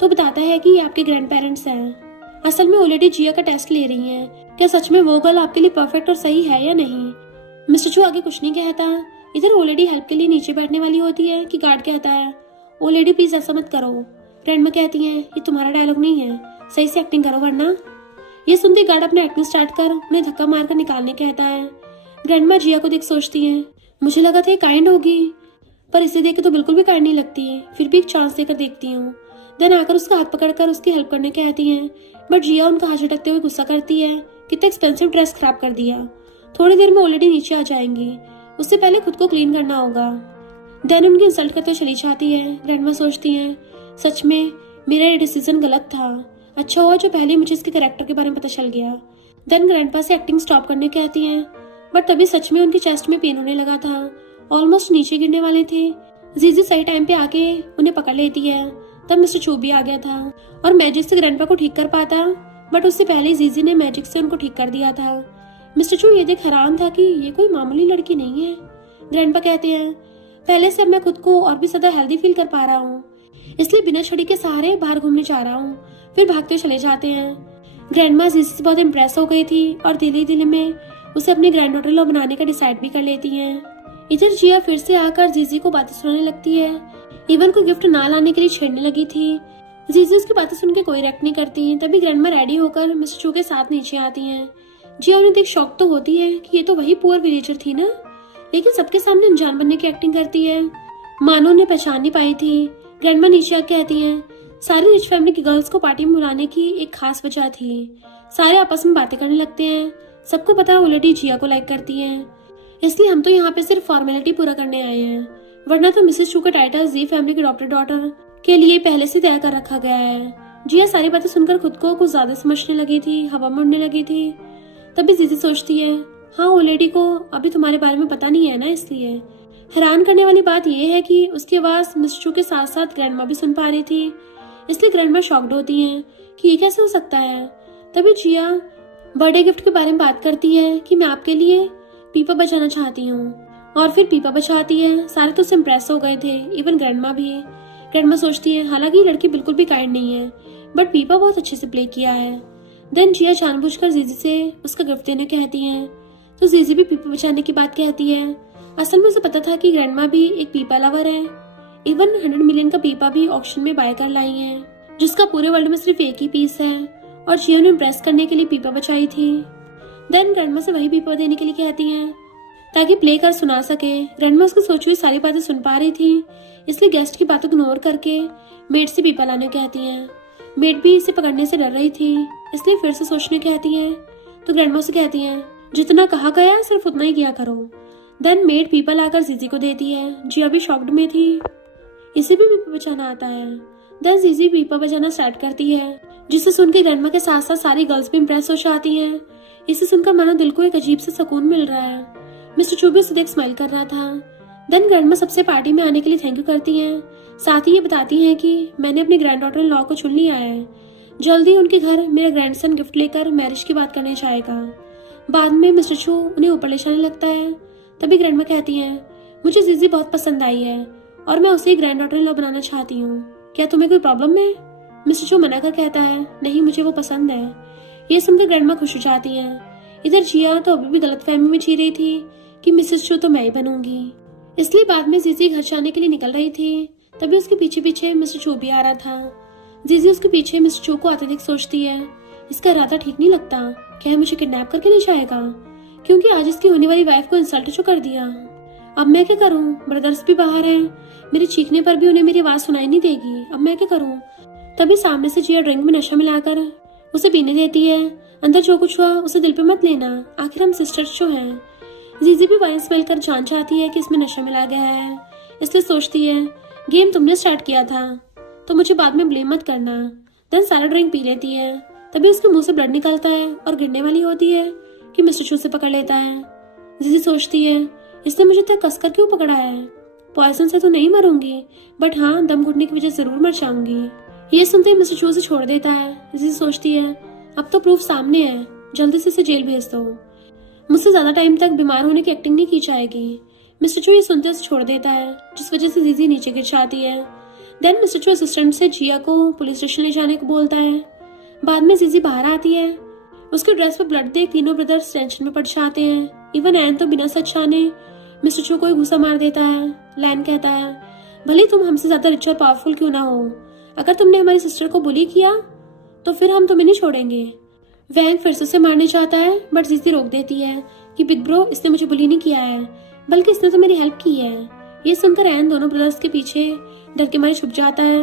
तो बताता है कि ये आपके ग्रैंड पेरेंट्स हैं। असल में ऑलरेडी जिया का टेस्ट ले रही हैं, क्या सच में वो गर्ल आपके लिए परफेक्ट और सही है या नहीं। मिस्टर चू आगे कुछ नहीं कहता। इधर ओलेडी हेल्प के लिए नीचे बैठने वाली होती है कि गार्ड कहता है ओलेडी प्लीज ऐसा मत करो। ग्रैंडमा कहती है ये तुम्हारा डायलॉग नहीं है, सही से एक्टिंग करो वरना। ये सुनते गार्ड अपने एक्टिंग स्टार्ट कर उन्हें धक्का मारकर निकालने कहता है। ग्रैंडमा जिया को देख सोचती है मुझे लगा था ये काइंड होगी पर इसे देख के तो बिल्कुल भी काइंड नहीं लगती, फिर भी एक चांस देकर देखती हूँ। देन आकर उसका हाथ पकड़कर उसकी हेल्प करने कहती हैं बट जिया उनका हाथ झटकते हुए गुस्सा करती है कितना एक्सपेंसिव ड्रेस खराब कर दिया, थोड़ी देर में ऑलरेडी नीचे आ जाएंगी, उससे पहले खुद को क्लीन करना होगा। देन उनकी इंसल्ट करते चली जाती है। ग्रैंडमा सोचती है सच में मेरा ये डिसीजन गलत था, अच्छा हुआ जो पहले मुझे इसके कैरेक्टर के बारे में पता चल गया। देन ग्रैंडपा से एक्टिंग स्टॉप करने कहती हैं बट तभी सच में उनकी चेस्ट में पेन होने लगा था, ऑलमोस्ट नीचे गिरने वाले थे। जीजी सही टाइम पे आके उन्हें पकड़ लेती है। तब मिस्टर चू भी आ गया था और मैजिक से ग्रैंडपा को ठीक कर पाता बट उससे पहले जीजी ने मैजिक से उनको ठीक कर दिया था। मिस्टर चू ये देख हैरान था कि ये कोई मामूली लड़की नहीं है। ग्रैंडपा कहते हैं पहले से अब मैं खुद को और भी ज्यादा हेल्दी फील कर पा रहा हूँ, इसलिए बिना छड़ी के सहारे बाहर घूमने जा रहा हूँ। फिर भागते चले जाते हैं। ग्रैंडमा जीजी से बहुत इम्प्रेस हो गई थी और दिल दिल में उसे अपनी ग्रैंड डॉटर लॉ बनाने का डिसाइड भी कर लेती हैं। इधर जिया फिर से आकर जीजी को बातें सुनाने लगती है, इवन को गिफ्ट ना लाने के लिए छेड़ने लगी थी। जीजी उसकी बातें सुन के कोई रिएक्ट नहीं करती। तभी ग्रैंडमा रेडी होकर मिस्टर चू के साथ नीचे आती हैं। जिया उन्हें देख शॉक तो होती है कि ये तो वही पुअर विलेजर थी ना, लेकिन सबके सामने अनजान बनने की एक्टिंग करती है, मानो उन्हें पहचान नहीं पाई थी। ग्रैंडमा नीचे आके कहती हैं सारी रिच फैमिली की गर्ल्स को पार्टी में बुलाने की एक खास वजह थी। सारे आपस में बातें करने लगते हैं, सबको पता है ऑलरेडी जिया को लाइक करती हैं, इसलिए हम तो यहाँ पे सिर्फ फॉर्मेलिटी पूरा करने आए हैं, वरना तो मिसेस चू का टाइटल जी फैमिली की अडॉप्टेड डॉटर के लिए पहले से तय कर रखा गया है। जिया सारी बातें सुनकर खुद को कुछ ज्यादा समझने लगी थी, हवा में उड़ने लगी थी। तभी जीजी सोचती है हाँ ऑलरेडी को अभी तुम्हारे बारे में पता नहीं है ना, इसलिए। हैरान करने वाली बात यह है कि उसकी आवाज मिस्टर चू के साथ साथ ग्रैंडमा भी सुन पा रही थी, इसलिए ग्रैंडमा शॉक्ड होती हैं कि ये कैसे हो सकता है। तभी जिया बर्थडे गिफ्ट के बारे में बात करती है कि मैं आपके लिए पीपा बजाना चाहती हूँ, और फिर पीपा बजाती है। सारे तो उससे इम्प्रेस हो गए थे, इवन ग्रैंडमा भी। ग्रैंडमा सोचती है हालांकि ये लड़की बिल्कुल भी काइंड नहीं है, बट पीपा बहुत अच्छे से प्ले किया है। देन जिया जानबूझकर जीजी से उसका गिफ्ट देने कहती है, तो जीजी भी पीपा बचाने की बात कहती है। असल में उसे पता था कि ग्रैंडमा भी एक पीपा लवर है। इवन 100 मिलियन का पीपा भी ऑक्शन में बाय कर लाई है, जिसका पूरे वर्ल्ड में सिर्फ एक ही पीस है, और जिया ने इम्प्रेस करने के लिए पीपा बचाई थी। देन ग्रैंडमा से वही पीपा देने के लिए कहती हैं ताकि प्ले कर सुना सके। ग्रैंडमा उसकी सोची हुई सारी बातें सुन पा रही थी, इसलिए गेस्ट की बात इग्नोर करके मेड से पीपा लाने कहती हैं। मेड भी इसे पकड़ने से डर रही थी, इसलिए फिर से सोचने कहती हैं। तो ग्रैंडमा से कहती हैं जितना कहा गया सिर्फ उतना ही किया करो। देन मेड पीपा लाकर जीजी को देती है। जिया भी शॉक्ड में थी, इसे भी पीपा बजाना आता है। देन जीजी पीपा बजाना स्टार्ट करती है, जिसे सुनकर ग्रैंडमा के साथ साथ सारी गर्ल्स भी इम्प्रेस हो जाती हैं। इसे सुनकर मानो दिल को एक अजीब सा सुकून मिल रहा है। मिस्टर चू भी उसे देख स्माइल कर रहा था। देन ग्रैंडमा सबसे पार्टी में आने के लिए थैंक यू करती हैं, साथ ही ये बताती हैं कि मैंने अपनी ग्रैंड डॉटर इन लॉ को चुन लिया है। जल्दी उनके घर मेरा ग्रैंडसन गिफ्ट लेकर मैरिज की बात करने जाएगा। बाद में मिस्टर चू उन्हें ऊपर ले जाने लगता है। तभी ग्रैंडमा कहती हैं मुझे जीजी बहुत पसंद आई है और मैं उसे ग्रैंड डॉटर इन लॉ बनाना चाहती हूँ, क्या तुम्हें कोई प्रॉब्लम है? मिस्टर चू मना कर कहता है नहीं, मुझे वो पसंद है। ये सुनकर ग्रैंडमा खुश हो जाती है। इधर जिया तो अभी भी गलतफहमी में जी रही थी कि मिसेस चू तो मैं ही बनूंगी, इसलिए बाद में जीजी घर जाने के लिए निकल रही थी। तभी उसके पीछे पीछे मिस्टर चू भी आ रहा था। जीजी उसके पीछे मिस्टर चू को आते देख सोचती है इसका इरादा ठीक नहीं लगता, क्या है मुझे किडनैप करके ले जाएगा, क्योंकि आज इसकी होने वाली वाइफ को इंसल्ट जो कर दिया। अब मैं क्या करूं, ब्रदर्स भी बाहर हैं, मेरे चीखने पर भी उन्हें मेरी आवाज सुनाई नहीं देगी, अब मैं क्या करूं। तभी सामने से जिया ड्रिंक में नशा मिलाकर उसे पीने देती है। अंदर जो कुछ हुआ उसे दिल पे मत लेना, आखिर हम सिस्टर्स जो हैं। जीजी भी वाइन स्मेल कर जान चाहती है कि इसमें नशा मिला गया है, इसलिए सोचती है गेम तुमने स्टार्ट किया था तो मुझे बाद में ब्लेम मत करना। देन सारा ड्रिंक पी लेती है। तभी उसके मुंह से ब्लड निकलता है और गिरने वाली होती है कि मिस्टर चू से पकड़ लेता है। जीजी सोचती है इसने मुझे इतना कसकर क्यों पकड़ा है, पॉइजन से तो नहीं मरूंगी, बट हाँ दम घुटने की वजह जरूर मर जाऊंगी। ये सुनते ही मिस्टर चू से छोड़ देता है। जीजी सोचती है अब तो प्रूफ सामने है, जल्दी से इसे जेल भेज दो, मुझसे ज्यादा टाइम तक बीमार होने की एक्टिंग नहीं की जाएगी। मिस्टर चू ये सुनते उसे छोड़ देता है, जिस वजह से जीजी नीचे गिर जाती है। देन मिस्टर चू असिस्टेंट से जिया को पुलिस स्टेशन ले जाने को बोलता है। बाद में जीजी बाहर आती है, उसके ड्रेस पर ब्लड देख तीनों ब्रदर्स टेंशन में पड़ जाते हैं। इवन एन तो बिना सच जाने मिस्टर चू को ही घूसा मार देता है। लैन कहता है भले तुम हमसे ज्यादा रिच और पावरफुल क्यों ना हो, अगर तुमने हमारी सिस्टर को बुली किया तो फिर हम तुम्हें नहीं छोड़ेंगे। वैंग फिर से उसे मारने चाहता है, बट जीजी रोक देती है कि बिग ब्रो इसने मुझे बुली नहीं किया है, बल्कि इसने तो मेरी हेल्प की है। ये सुनकर एन दोनों ब्रदर्स के पीछे डर के मारे छुप जाता है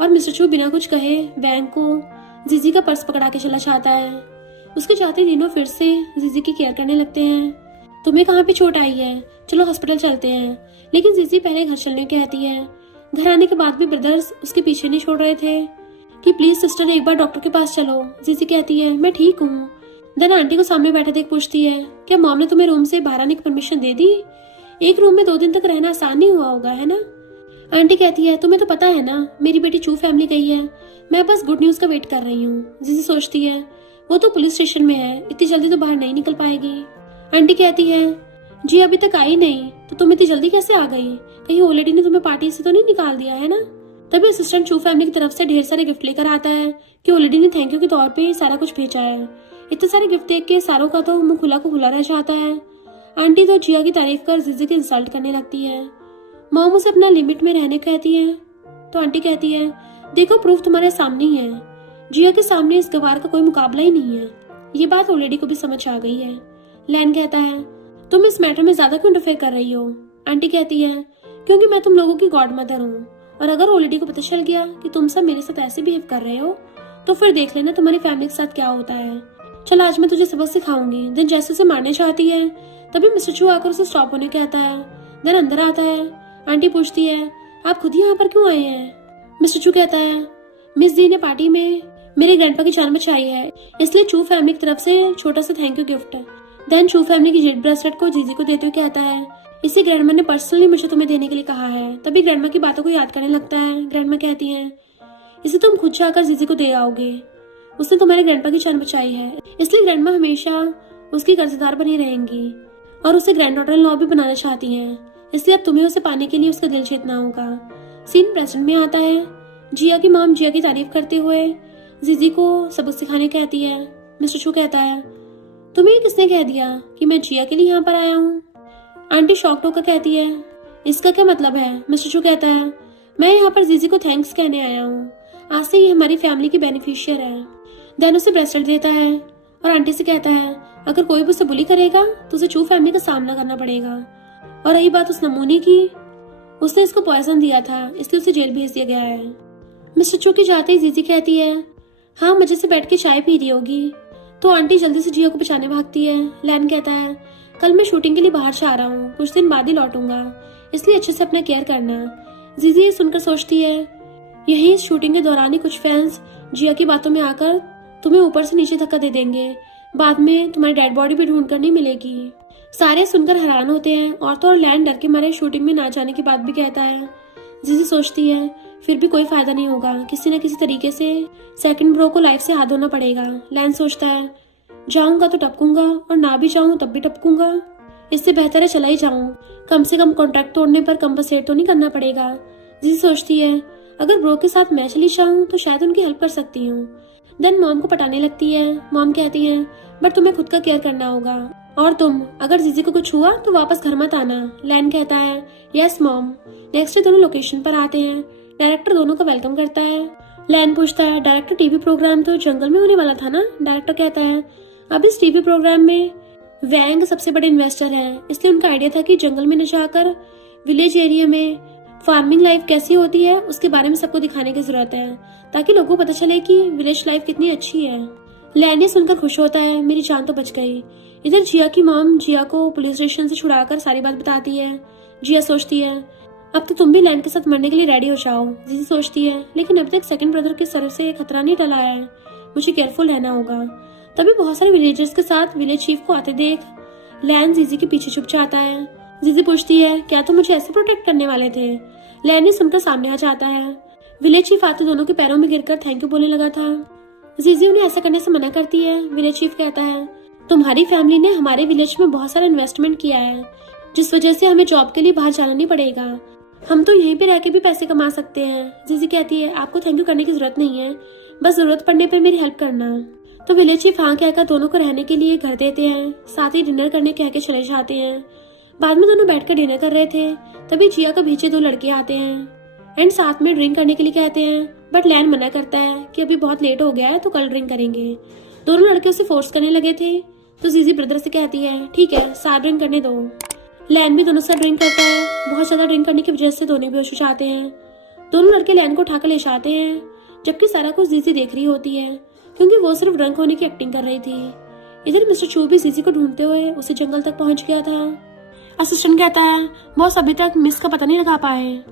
और मिस्टर चू बिना कुछ कहे वैंग को जीजी का पर्स पकड़ा के चला जाता है। उसके जाते तीनों फिर से जीजी की केयर करने लगते हैं। तुम्हें कहाँ पे चोट आई है, चलो हॉस्पिटल चलते हैं। लेकिन जीजी पहले घर चलने कहती है। घर आने के बाद भी ब्रदर्स उसके पीछे नहीं छोड़ रहे थे कि प्लीज सिस्टर एक बार डॉक्टर के पास चलो। जीजी कहती है मैं ठीक हूँ। देन आंटी को सामने बैठे देख पूछती है क्या मॉम ने तुम्हें रूम से बाहर आने की परमिशन दे दी, एक रूम में 2 दिन तक रहना आसान नहीं हुआ होगा है ना। आंटी कहती है तुम्हें तो पता है ना मेरी बेटी चू फैमिली गई है, मैं बस गुड न्यूज का वेट कर रही हूँ। जीजी सोचती है वो तो पुलिस स्टेशन में है, इतनी जल्दी तो बाहर नहीं निकल पाएगी। आंटी कहती है जी अभी तक आई नहीं तो तुम इतनी जल्दी कैसे आ गई, कहीं ओलेडी ने तुम्हें पार्टी से तो नहीं निकाल दिया है ना। तभी असिस्टेंट चू फैमिली की तरफ से ढेर सारे गिफ्ट लेकर आता है कि ओलेडी ने थैंक यू के तौर पे सारा कुछ भेजा है। इतने सारे गिफ्ट देख के सारों का तो मुंह खुला को खुला रह जाता है। आंटी तो जिया की तारीफ कर जीजी की इंसल्ट करने लगती है। मॉम उसे अपना लिमिट में रहने कहती है तो आंटी कहती है देखो प्रूफ तुम्हारे सामने ही है, जिया के सामने इस गवार का कोई मुकाबला ही नहीं है। ये बात ओलेडी को भी समझ आ गई है। लैन कहता है तुम इस मैटर में ज्यादा क्यों इंटरफेयर कर रही हो। आंटी कहती है क्योंकि मैं तुम लोगों की गॉड मदर हूँ, और अगर ओलेडी को पता चल गया कि तुम सब मेरे साथ ऐसे बिहेव कर रहे हो तो फिर देख लेना तुम्हारी फैमिली के साथ क्या होता है। चल आज मैं तुझे सबक सिखाऊंगी। देन जैसे उसे मारने चाहती है तभी मिस्टर चू आकर उसे स्टॉप होने कहता है। देन अंदर आता है। आंटी पूछती है आप खुद यहाँ पर क्यों आए हैं। मिस्टर चू कहता है मिस दी ने पार्टी में मेरे ग्रैंडपा की जान बचाई है, इसलिए चू फैमिली की तरफ से छोटा सा थैंक यू गिफ्ट है। देन चू फैमिली की जेड ब्रेसलेट को जीजी को देते हुए कहता है इसे ग्रैंडमा ने पर्सनली मुझे तुम्हें देने के लिए कहा है। तभी ग्रैंडमा की बातों को याद करने लगता है। ग्रैंडमा कहती है इसे तुम खुद जाकर जीजी को दे आओगे, उसने तुम्हारे ग्रैंडपा की जान बचाई है, इसलिए ग्रैंडमा हमेशा उसकी कर्जदार बनी रहेंगी और उसे ग्रैंड डॉटर इन लॉ भी बनाना चाहती हैं, इसलिए अब तुम्हें उसे पाने के लिए उसका दिल जीतना होगा। सीन प्रेजेंट में आता है। जिया की मॉम जिया की तारीफ करते हुए जीजी को सबक सिखाने कहती है। मिस्टर चू कहता है, तुम्हें किसने कह दिया कि मैं जिया के लिए यहाँ पर आया हूँ? आंटी शॉक्ड होकर कहती है, इसका क्या मतलब है? मिस्टर चू कहता है, मैं यहाँ पर जीजी को थैंक्स कहने आया हूँ। आज से ये हमारी फैमिली की बेनिफिशियर है। देन उसे ब्रेसलेट देता है और आंटी से कहता है, अगर कोई भी उसे बुली करेगा तो उसे चू फैमिली का सामना करना पड़ेगा। और रही बात उस नमूने की, उसने इसको पॉइजन दिया था, इसलिए उसे जेल भेज दिया गया है। मिस्टर चू की जाते ही जीजी कहती है, हाँ मजे से बैठ के चाय पी रही होगी। तो आंटी जल्दी से जिया को बचाने भागती है। लैन कहता है, कल मैं शूटिंग के लिए बाहर जा रहा हूँ, कुछ दिन बाद ही लौटूंगा, इसलिए अच्छे से अपना केयर करना। जीजी ये सुनकर सोचती है, यही इस शूटिंग के दौरान ही कुछ फैंस जिया की बातों में आकर तुम्हें ऊपर से नीचे धक्का दे देंगे, बाद में तुम्हारी डेड बॉडी भी ढूंढ कर नहीं मिलेगी। सारे सुनकर हैरान होते हैं और तो और लैन डर के मारे शूटिंग में ना जाने की बात भी कहता है। जीजी सोचती है, फिर भी कोई फायदा नहीं होगा, किसी न किसी तरीके से सेकंड ब्रो को लाइफ से हाथ धोना पड़ेगा। लैन सोचता है, जाऊंगा तो टपकूंगा और ना भी जाऊं तब भी टपकूंगा, इससे बेहतर है चला ही जाऊं, कम से कम कॉन्ट्रैक्ट तोड़ने पर कंपनसेट तो नहीं करना पड़ेगा। जीजी सोचती है, अगर ब्रो के साथ मैं चली जाऊं तो शायद उनकी हेल्प कर सकती हूँ। देन मॉम को पटाने लगती है। मॉम कहती है, बट तुम्हें खुद का केयर करना होगा, और तुम अगर जीजी को कुछ हुआ तो वापस घर मत आना। लैन कहता है, यस मॉम। नेक्स्ट डे दोनों लोकेशन पर आते हैं। डायरेक्टर दोनों का वेलकम करता है। लैन पूछता है, डायरेक्टर टीवी प्रोग्राम तो जंगल में होने वाला था ना? डायरेक्टर कहता है, अब इस टीवी प्रोग्राम में वैंग सबसे बड़े इन्वेस्टर हैं, इसलिए उनका आइडिया था कि जंगल में न जाकर विलेज एरिया में फार्मिंग लाइफ कैसी होती है उसके बारे में सबको दिखाने की जरूरत है, ताकि लोगों को पता चले कि विलेज लाइफ कितनी अच्छी है। लैन ये सुनकर खुश होता है, मेरी जान तो बच गई। इधर जिया की मॉम जिया को पुलिस स्टेशन से छुड़ाकर सारी बात बताती है। जिया सोचती है, अब तो तुम भी लैन के साथ मरने के लिए रेडी हो जाओ। जीजी सोचती है, लेकिन अभी तक सेकंड ब्रदर के सर से खतरा नहीं टला है, मुझे केयरफुल रहना होगा। तभी बहुत सारे विलेजर्स के साथ विलेज चीफ को आते देख लैन जीजी के पीछे छुप जाता है। जीजी पूछती है, क्या तुम मुझे ऐसे प्रोटेक्ट करने वाले थे? लैन ने सुनकर सामने आ जाता है। विलेज चीफ आते दोनों के पैरों में गिरकर थैंक यू बोलने लगा था। जीजी उन्हें ऐसा करने से मना करती है। विलेज चीफ कहता है, तुम्हारी फैमिली ने हमारे विलेज में बहुत सारा इन्वेस्टमेंट किया है, जिस वजह से हमें जॉब के लिए बाहर जाना नहीं पड़ेगा, हम तो यहीं पे रह के भी पैसे कमा सकते हैं। जीजी कहती है, आपको थैंक यू करने की जरूरत नहीं है, बस जरूरत पड़ने पर मेरी हेल्प करना। तो विलेज चीफ हाँ कहकर दोनों को रहने के लिए घर देते हैं, साथ ही डिनर करने कह के चले जाते हैं। बाद में दोनों बैठकर डिनर कर रहे थे, तभी जिया का पीछे दो लड़के आते हैं एंड साथ में ड्रिंक करने के लिए कहते हैं, बट लैन मना करता है कि अभी बहुत लेट हो गया है तो कल ड्रिंक करेंगे। दोनों लड़के उसे फोर्स करने लगे थे, तो जीजी ब्रदर से कहती है, ठीक है साथ ड्रिंक करने दो। लैन भी दोनों साथ ड्रिंक करता है। बहुत ज्यादा ड्रिंक करने की वजह से दोनों बेहोश हो जाते हैं। दोनों लड़के लैन को उठाकर ले जाते हैं, जबकि सारा कुछ जीजी देख रही होती है, क्योंकि वो सिर्फ ड्रंक होने की एक्टिंग कर रही थी। इधर मिस्टर चू भी जीजी को ढूंढते हुए उसे जंगल तक पहुंच गया था। असिस्टेंट कहता है, बॉस अभी तक मिस का पता नहीं लगा पाए,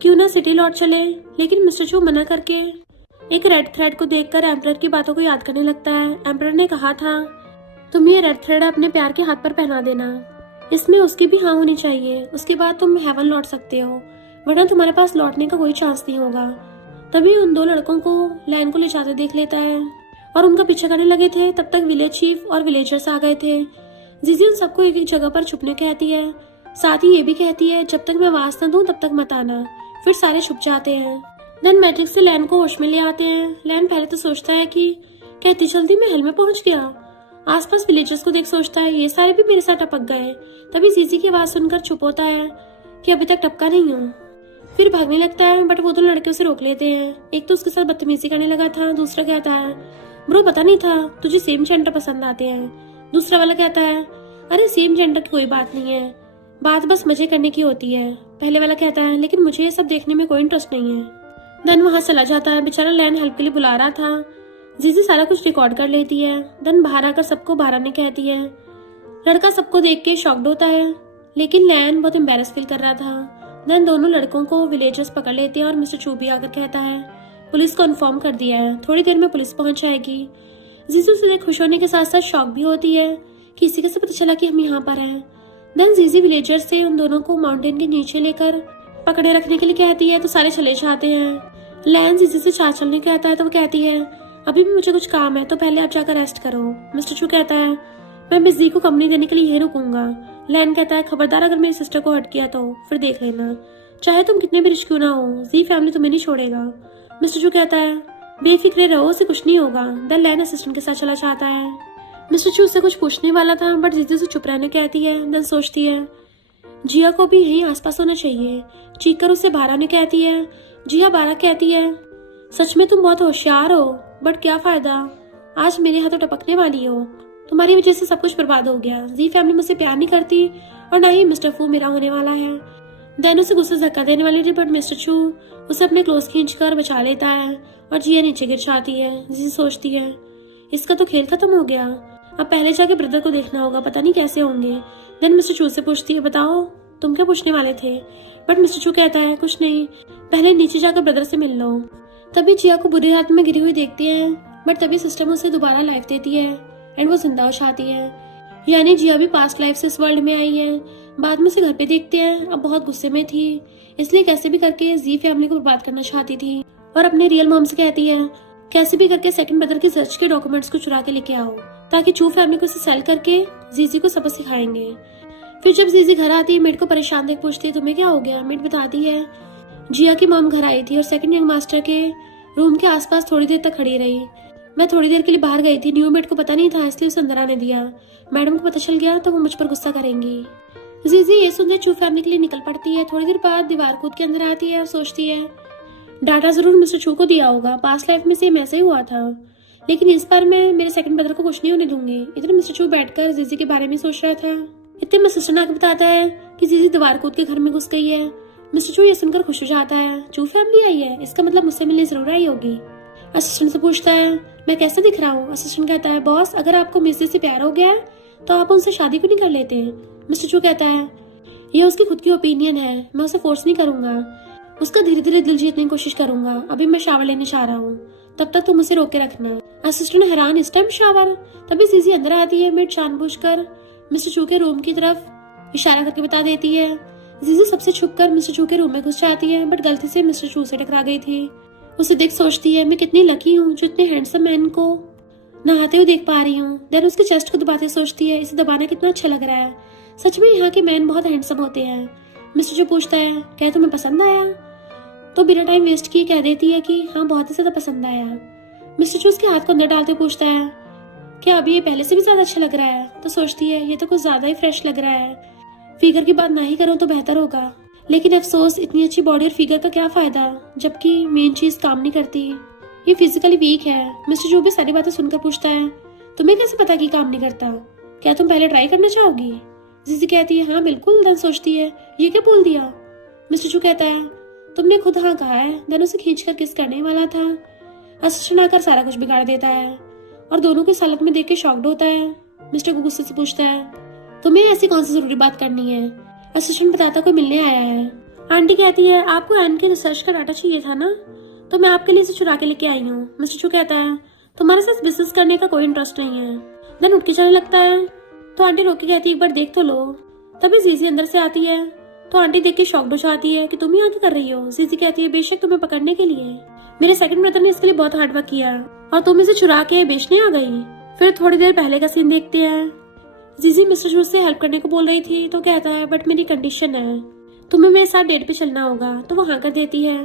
क्यों ना सिटी लौट चले। लेकिन मिस्टर चू मना करके एक रेड थ्रेड को देखकर एम्परर की बातों को याद करने लगता है। एम्परर ने कहा था, तुम ये रेड थ्रेड अपने प्यार के हाथ पर पहना देना, इसमें उसकी भी हाँ होनी चाहिए, उसके बाद तुम हेवन लौट सकते हो, वरना तुम्हारे पास लौटने का कोई चांस नहीं होगा। तभी उन दो लड़कों को लैन को ले जाते देख लेता है और उनका पीछा करने लगे थे। तब तक विलेज चीफ और विलेजर्स आ गए थे। जीजी उन सबको एक एक जगह पर छुपने कहती है, साथ ही ये भी कहती है, जब तक मैं आवाज न दूं तब तक मत आना। फिर सारे छुप जाते हैं। देन मैट्रिक्स से लैन को होश में ले आते हैं। लैन पहले तो सोचता है कि कहती जल्दी मैं हेल में पहुंच गया। आसपास विलेजर्स को देख सोचता है, ये सारे भी मेरे साथ टपक गए। तभी जीजी की आवाज सुनकर चुप होता है कि अभी तक टपका नहीं हूँ। फिर भागने लगता है, बट वो दो लड़के उसे रोक लेते हैं। एक तो उसके साथ बदतमीजी करने लगा था, दूसरा कहता है, ब्रो पता नहीं था तुझे सेम जेंडर पसंद आते हैं। दूसरा वाला कहता है, अरे सेम जेंडर की कोई बात नहीं है, बात बस मजे करने की होती है। पहले वाला कहता है, लेकिन मुझे ये सब देखने में कोई इंटरेस्ट नहीं है। देन वहां चला जाता है। बेचारा लैन हेल्प के लिए बुला रहा था। जीजी सारा कुछ रिकॉर्ड कर लेती है। देन बाहर आकर सबको बाहर आने कहती है। लड़का सबको देख के शॉक्ड होता है, लेकिन लैन बहुत एम्बैरस फील कर रहा था। देन दोनों लड़कों को विलेजर्स पकड़ लेते हैं और मिस्टर चू भी आकर कहता है, पुलिस को इन्फॉर्म कर दिया है, थोड़ी देर में पुलिस पहुंच जाएगी। जीजू से खुश होने के साथ साथ शॉक भी होती है कि इसी कैसे पता चला कि हम यहाँ पर हैं। देन जीजी विलेजर्स से उन दोनों को माउंटेन के नीचे लेकर पकड़े रखने के लिए कहती है, तो सारे चले जाते हैं। लैन जीजी से चाल चलने कहता है, तो वो कहती है, अभी भी मुझे कुछ काम है, तो पहले आप जाकर रेस्ट करो। मिस्टर चू कहता है, मैं मिस जी को कंपनी देने के लिए यही रुकूंगा। लैन कहता है, खबरदार अगर मेरी सिस्टर को हर्ट किया तो फिर देख लेना। चाहे तुम कितने भी रिच क्यों ना हो, जी फैमिली तुम्हें नहीं छोड़ेगा। मिस्टर चू कहता है बेफिक्रे रहो, उसे कुछ नहीं होगा। द लैन असिस्टेंट के साथ चला जाता है। मिस्टर चू उससे कुछ पूछने वाला था बट जीजी उसे चुप रहने कहती है। देन सोचती है जिया को भी यहीं आसपास होना चाहिए। चीख कर उसे बारह ने कहती है। जिया बारह कहती है सच में तुम बहुत होशियार हो, बट क्या फायदा, आज मेरे हाथों टपकने वाली हो। तुम्हारी वजह से सब कुछ बर्बाद हो गया। जी फैमिली मुझसे प्यार नहीं करती और ना ही मिस्टर फू मेरा होने वाला है। देन उसे गुस्से से धक्का देने वाली थी बट मिस्टर चू उसे अपने क्लोज खींच कर बचा लेता है और जिया नीचे गिर जाती है। जी सोचती है इसका तो खेल खत्म हो गया, अब पहले जाके ब्रदर को देखना होगा, पता नहीं कैसे होंगे। देन मिस्टर चू से पूछती है बताओ तुम क्या पूछने वाले थे। बट मिस्टर चू कहता है कुछ नहीं, पहले नीचे जाकर ब्रदर से मिल लो। तभी जिया को बुरी हालत में गिरी हुई देखती है बट तभी सिस्टम उसे दोबारा लाइफ देती है एंड वो जिंदा हो जाती है। यानी जिया भी पास्ट लाइफ से इस वर्ल्ड में आई है। बाद में उसे घर पे देखते हैं, अब बहुत गुस्से में थी, इसलिए कैसे भी करके जी फैमिली को बर्बाद करना चाहती थी और अपने रियल मॉम से कहती है कैसे भी करके सेकंड ब्रदर के सर्च के डॉक्यूमेंट्स को चुरा के लेके आओ ताकि चू फैमिली को इसे सेल करके जीजी को सबक सिखाएंगे। फिर जब जीजी घर आती है मेड को परेशान देख पूछती है तुम्हें क्या हो गया। मेड बताती है जिया की मॉम घर आई थी और सेकंड यंग मास्टर के रूम के आसपास थोड़ी देर तक खड़ी रही। मैं थोड़ी देर के लिए बाहर गई थी, न्यू मेड को पता नहीं था इसलिए उसे अंदर आने दिया। मैडम को पता चल गया तो वो मुझ पर गुस्सा करेंगी। जीजी ये सुनकर चू फैमिली के लिए निकल पड़ती है। थोड़ी देर बाद दीवार कूद के अंदर आती है और सोचती है डाटा जरूर मिस्टर चू को दिया होगा, पास्ट लाइफ में सेम ऐसे ही हुआ था, लेकिन इस बार मैं मेरे सेकंड ब्रदर को कुछ नहीं होने दूंगी। इधर मिस्टर चू बैठकर जीजी के बारे में सोच रहा था। इतने में सिस्टर आके बताता है कि जीजी दीवार कूद के घर में घुस गई है। मिस्टर चू ये सुनकर खुश हो जाता है, चू फैमिली आई है, इसका मतलब मुझसे मिलने जरूर आई होगी। असिस्टेंट से पूछता है मैं कैसा दिख रहा हूँ। असिस्टेंट कहता है बॉस अगर आपको मिस्टर से प्यार हो गया है तो आप उनसे शादी क्यों नहीं कर लेते। मिस्टर चू कहता है ये उसकी खुद की ओपिनियन है, मैं उसे फोर्स नहीं करूंगा, उसका धीरे धीरे दिल जीतने की कोशिश करूंगा। अभी मैं शावर लेने जा रहा हूँ, तब तक तुम उसे रोक के रखना। असिस्टेंट हैरान इस टाइम शावर। तभी जीजी अंदर आती है। मेड जानबूझकर मिस्टर चू के रूम की तरफ इशारा करके बता देती है। जीजी सबसे छुपकर मिस्टर चू के रूम में घुस जाती है बट गलती से मिस्टर चू से टकरा गई थी। उसे देख सोचती है मैं कितनी लकी हूँ जो इतने हैंडसम मैन को नहाते हुए देख पा रही हूँ। देन उसके चेस्ट को दबाते सोचती है इसे दबाना कितना अच्छा लग रहा है, सच में यहाँ के मैन बहुत हैंडसम होते हैं। मिस्टर चू पूछता है क्या तुम्हें पसंद आया, तो बिना टाइम वेस्ट किए कह देती है कि हाँ बहुत ही ज्यादा पसंद आया। मिस्टर चू उसके हाथ को अंदर डालते पूछता है क्या अभी ये पहले से भी ज्यादा अच्छा लग रहा है, तो सोचती है ये तो कुछ ज्यादा ही फ्रेश लग रहा है, फिगर की बात ना ही करो तो बेहतर होगा। लेकिन अफसोस इतनी अच्छी बॉडी और फिगर का क्या फायदा जबकि मेन चीज काम नहीं करती, ये फिजिकली वीक है। मिस्टर चू भी सारी बातें सुनकर पूछता है तुम्हें कैसे पता कि काम नहीं करता, क्या तुम पहले ट्राई करना चाहोगी। जीजी कहती है हाँ बिल्कुल। देन सोचती है ये क्या बोल दिया। मिस्टर चू कहता है तुमने खुद हाँ कहा है। देन उसे खींचकर किस करने वाला था। असिस्टेंट आकर सारा कुछ बिगाड़ देता है और दोनों को इस हालत में देख के शॉक्ड होता है। मिस्टर को गुस्से से पूछता है तुम्हें ऐसी कौन सी जरूरी बात करनी है। असिस्टेंट बताता कोई मिलने आया है। आंटी कहती है आपको एन के रिसर्च का डाटा चाहिए था ना, तो मैं आपके लिए इसे चुरा के लेके आई हूँ। मिस्टर चू कहता है तुम्हारे साथ बिजनेस करने का कोई इंटरेस्ट नहीं है। देन उठ के चलने लगता है तो आंटी रोक के कहती है एक बार देख तो लो। तभी जीजी अंदर से आती है तो आंटी देख के शॉक्ड हो जाती है कि तुम यहाँ क्या कर रही हो। जीजी कहती है बेशक तुम्हें पकड़ने के लिए, मेरे सेकंड ब्रदर ने इसके लिए बहुत हार्ड वर्क किया और तुम इसे चुरा के बेचने आ गई। फिर थोड़ी देर पहले का सीन देखते हैं। जीजी मिस्टर चू से हेल्प करने को बोल रही थी तो कहता है बट मेरी कंडीशन है, तुम्हें मेरे साथ डेट पे चलना होगा। तो वो हाँ कर देती है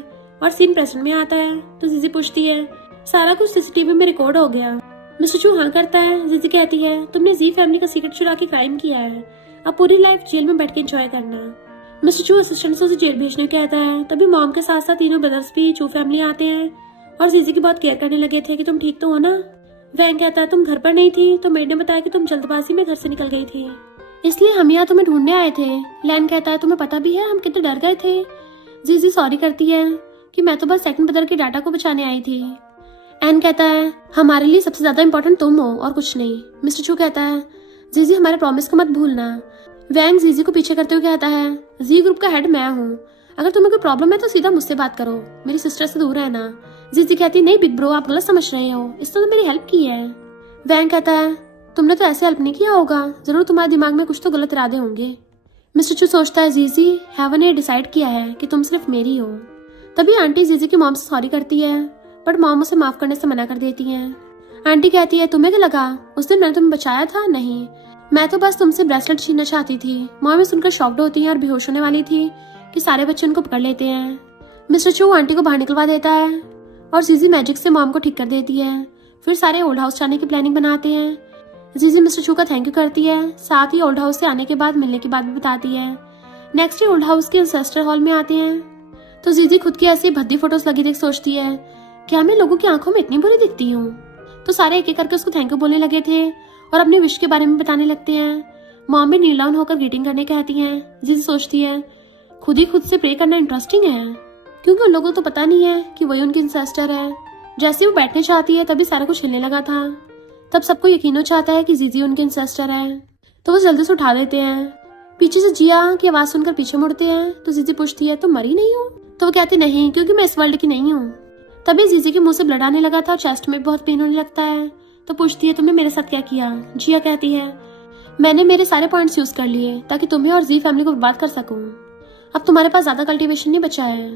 और सीन प्रेजेंट में आता है। तो जीजी पूछती है सारा कुछ सीसीटीवी में रिकॉर्ड हो गया। मिस्टर चू हाँ करता है। जीजी कहती है तुमने जी फैमिली का सीक्रेट चुरा के क्राइम किया है, अब पूरी लाइफ जेल में बैठ के एंजॉय करना। मिस्टर चू असिस्टेंट से उसे जेल भेजने को कहता है। तभी मॉम के साथ साथ तीनों ब्रदर्स भी चू फैमिली आते हैं और जीजी की बहुत केयर करने लगे थे कि तुम ठीक तो हो ना। वैंग कहता है तुम घर पर नहीं थी तो मेड ने बताया कि तुम जल्दबाजी में घर से निकल गई थी, इसलिए हम यहाँ तुम्हें ढूंढने आए थे। लैन कहता है तुम्हें पता भी है हम कितने डर गए थे। जीजी सॉरी करती है कि मैं तो बस सेकंड ब्रदर के डाटा को बचाने आई थी। एन कहता है हमारे लिए सबसे ज्यादा इम्पोर्टेंट तुम हो और कुछ नहीं। मिस्टर चू कहता है जीजी हमारे प्रॉमिस को मत भूलना। वैंग जीजी को पीछे करते हुए कहता है जी ग्रुप का हेड मैं हूँ, अगर तुम्हें कोई प्रॉब्लम है तो सीधा मुझसे बात करो, मेरी सिस्टर से दूर रहना। जीजी कहती है नहीं बिग ब्रो आप गलत समझ रहे हो, इसने तो मेरी हेल्प की है। वैंग कहता है तुमने तो ऐसे हेल्प नहीं किया होगा, जरूर तुम्हारे दिमाग में कुछ तो गलत इरादे होंगे। मिस्टर चू सोचता है जीजी हेवन ने डिसाइड किया है कि तुम सिर्फ मेरी हो। तभी आंटी जीजी की मॉम से सॉरी करती है बट मॉम उसे माफ करने से मना कर देती है। आंटी कहती है तुम्हें क्या लगा उस दिन मैंने तुम्हें बचाया था, नहीं मैं तो बस तुमसे ब्रेसलेट छीनना चाहती थी। मॉम सुनकर शॉक्ड होती है और बेहोश होने वाली थी कि सारे बच्चे उनको पकड़ लेते हैं। मिस्टर चू आंटी को बाहर निकलवा देता है और जीजी मैजिक से मॉम को ठीक कर देती है। फिर सारे ओल्ड हाउस जाने की प्लानिंग बनाते हैं। जीजी मिस्टर चू का थैंक यू करती है, साथ ही ओल्ड हाउस से आने के बाद मिलने की बात भी बताती है। नेक्स्ट डे ओल्ड हाउस के एंसेस्टर हॉल में आते हैं तो जीजी खुद की ऐसी भद्दी फोटोज लगी देख सोचती है, क्या मैं लोगों की आंखों में इतनी बुरी दिखती हूँ। तो सारे एक एक करके उसको थैंक यू बोलने लगे थे और अपनी विश के बारे में बताने लगते हैं। मॉम भी नील डाउन होकर ग्रीटिंग करने कहती हैं। जीजी सोचती है खुद ही खुद से प्रे करना इंटरेस्टिंग है, क्योंकि उन लोगों को तो पता नहीं है कि वही उनकी इंसेस्टर है। जैसे वो बैठने चाहती है तभी सारा कुछ हिलने लगा था। तब सबको यकीन हो जाता है कि जीजी उनके इंसेस्टर है, तो वो जल्दी से उठा देते हैं। पीछे से जिया की आवाज सुनकर पीछे मुड़ते हैं तो जीजी पूछती है तुम मरी नहीं हो? तो वो कहते नहीं, क्योंकि मैं इस वर्ल्ड की नहीं हूँ। तभी जीजी के मुंह से ब्लड आने लगा था और चेस्ट में बहुत पेन होने लगता है। तो पूछती है तुमने मेरे साथ क्या किया? जिया कहती है मैंने मेरे सारे पॉइंट्स यूज कर लिए ताकि तुम्हें और जी फैमिली को बर्बाद कर सकूं। अब तुम्हारे पास ज्यादा कल्टीवेशन नहीं बचा है।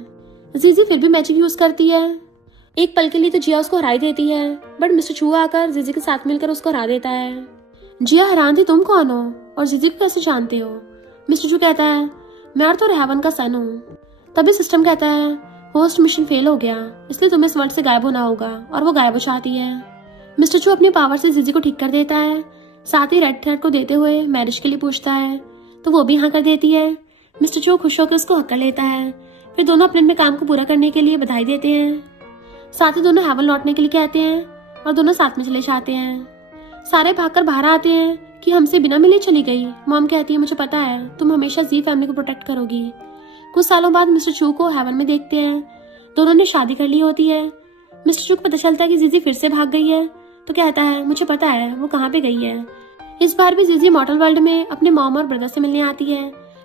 जीजी फिर भी मैजिक यूज करती है। एक पल के लिए तो जिया उसको हरा देती है, बट मिस्टर चू आकर जीजी के साथ मिलकर उसको हरा देता है। जिया हैरान थी तुम कौन हो और जीजी को कैसे जानते हो? मिस्टर चू कहता है मैं और तो रेवन का सन हूँ। तभी सिस्टम कहता है होस्ट मिशन फेल हो गया, इसलिए तुम्हें इस वर्ल्ड से गायब होना होगा, और वो गायब हो जाती है। मिस्टर चू अपने पावर से जीजी को ठीक कर देता है, साथ ही रेड थ्रेड को देते हुए मैरिज के लिए पूछता है तो वो भी हाँ कर देती है। मिस्टर चू खुश होकर उसको हक कर लेता है। फिर दोनों अपने अपने काम को पूरा करने के लिए बधाई देते हैं। साथ ही दोनों हेवन लौटने के लिए कहते हैं और दोनों साथ में चले जाते हैं। सारे भागकर बाहर आते हैं कि हमसे बिना मिले चली गई। मॉम कहती है मुझे पता है तुम हमेशा जी फैमिली को प्रोटेक्ट करोगी। कुछ सालों बाद मिस्टर चू को हेवन में देखते हैं। दोनों ने शादी कर ली होती है। मिस्टर चू को पता चलता है कि जीजी फिर से भाग गई है, तो कहता है मुझे पता है वो कहाँ पे गई है। इस बार भी जीजी मॉडल वर्ल्ड में अपने मॉम और ब्रदर से मिलने आती है।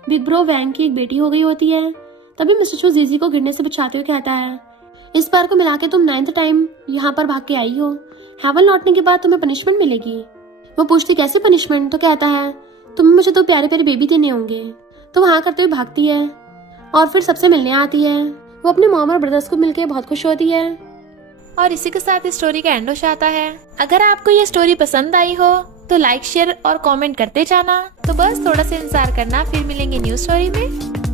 बिग ब्रो वैंग की एक बेटी हो गई होती है। तभी मिस्टर चू जीजी को गिरने से बचाते हुए कहता है इस बार को मिला के तुम 9th टाइम यहाँ पर भाग के आई हो। हेवन लौटने के बाद तुम्हें पनिशमेंट मिलेगी। वो पूछती कैसे पनिशमेंट? तो कहता है तुम्हें मुझे तो प्यारे प्यारे बेबी देने होंगे। तो वहाँ करते हुए भागती है और फिर सबसे मिलने आती है। वो अपने मॉम और ब्रदर्स को मिलकर बहुत खुश होती है। और इसी के साथ इस स्टोरी का एंड हो जाता है। अगर आपको ये स्टोरी पसंद आई हो तो लाइक शेयर और कमेंट करते जाना। तो बस थोड़ा सा इंतजार करना, फिर मिलेंगे न्यू स्टोरी में।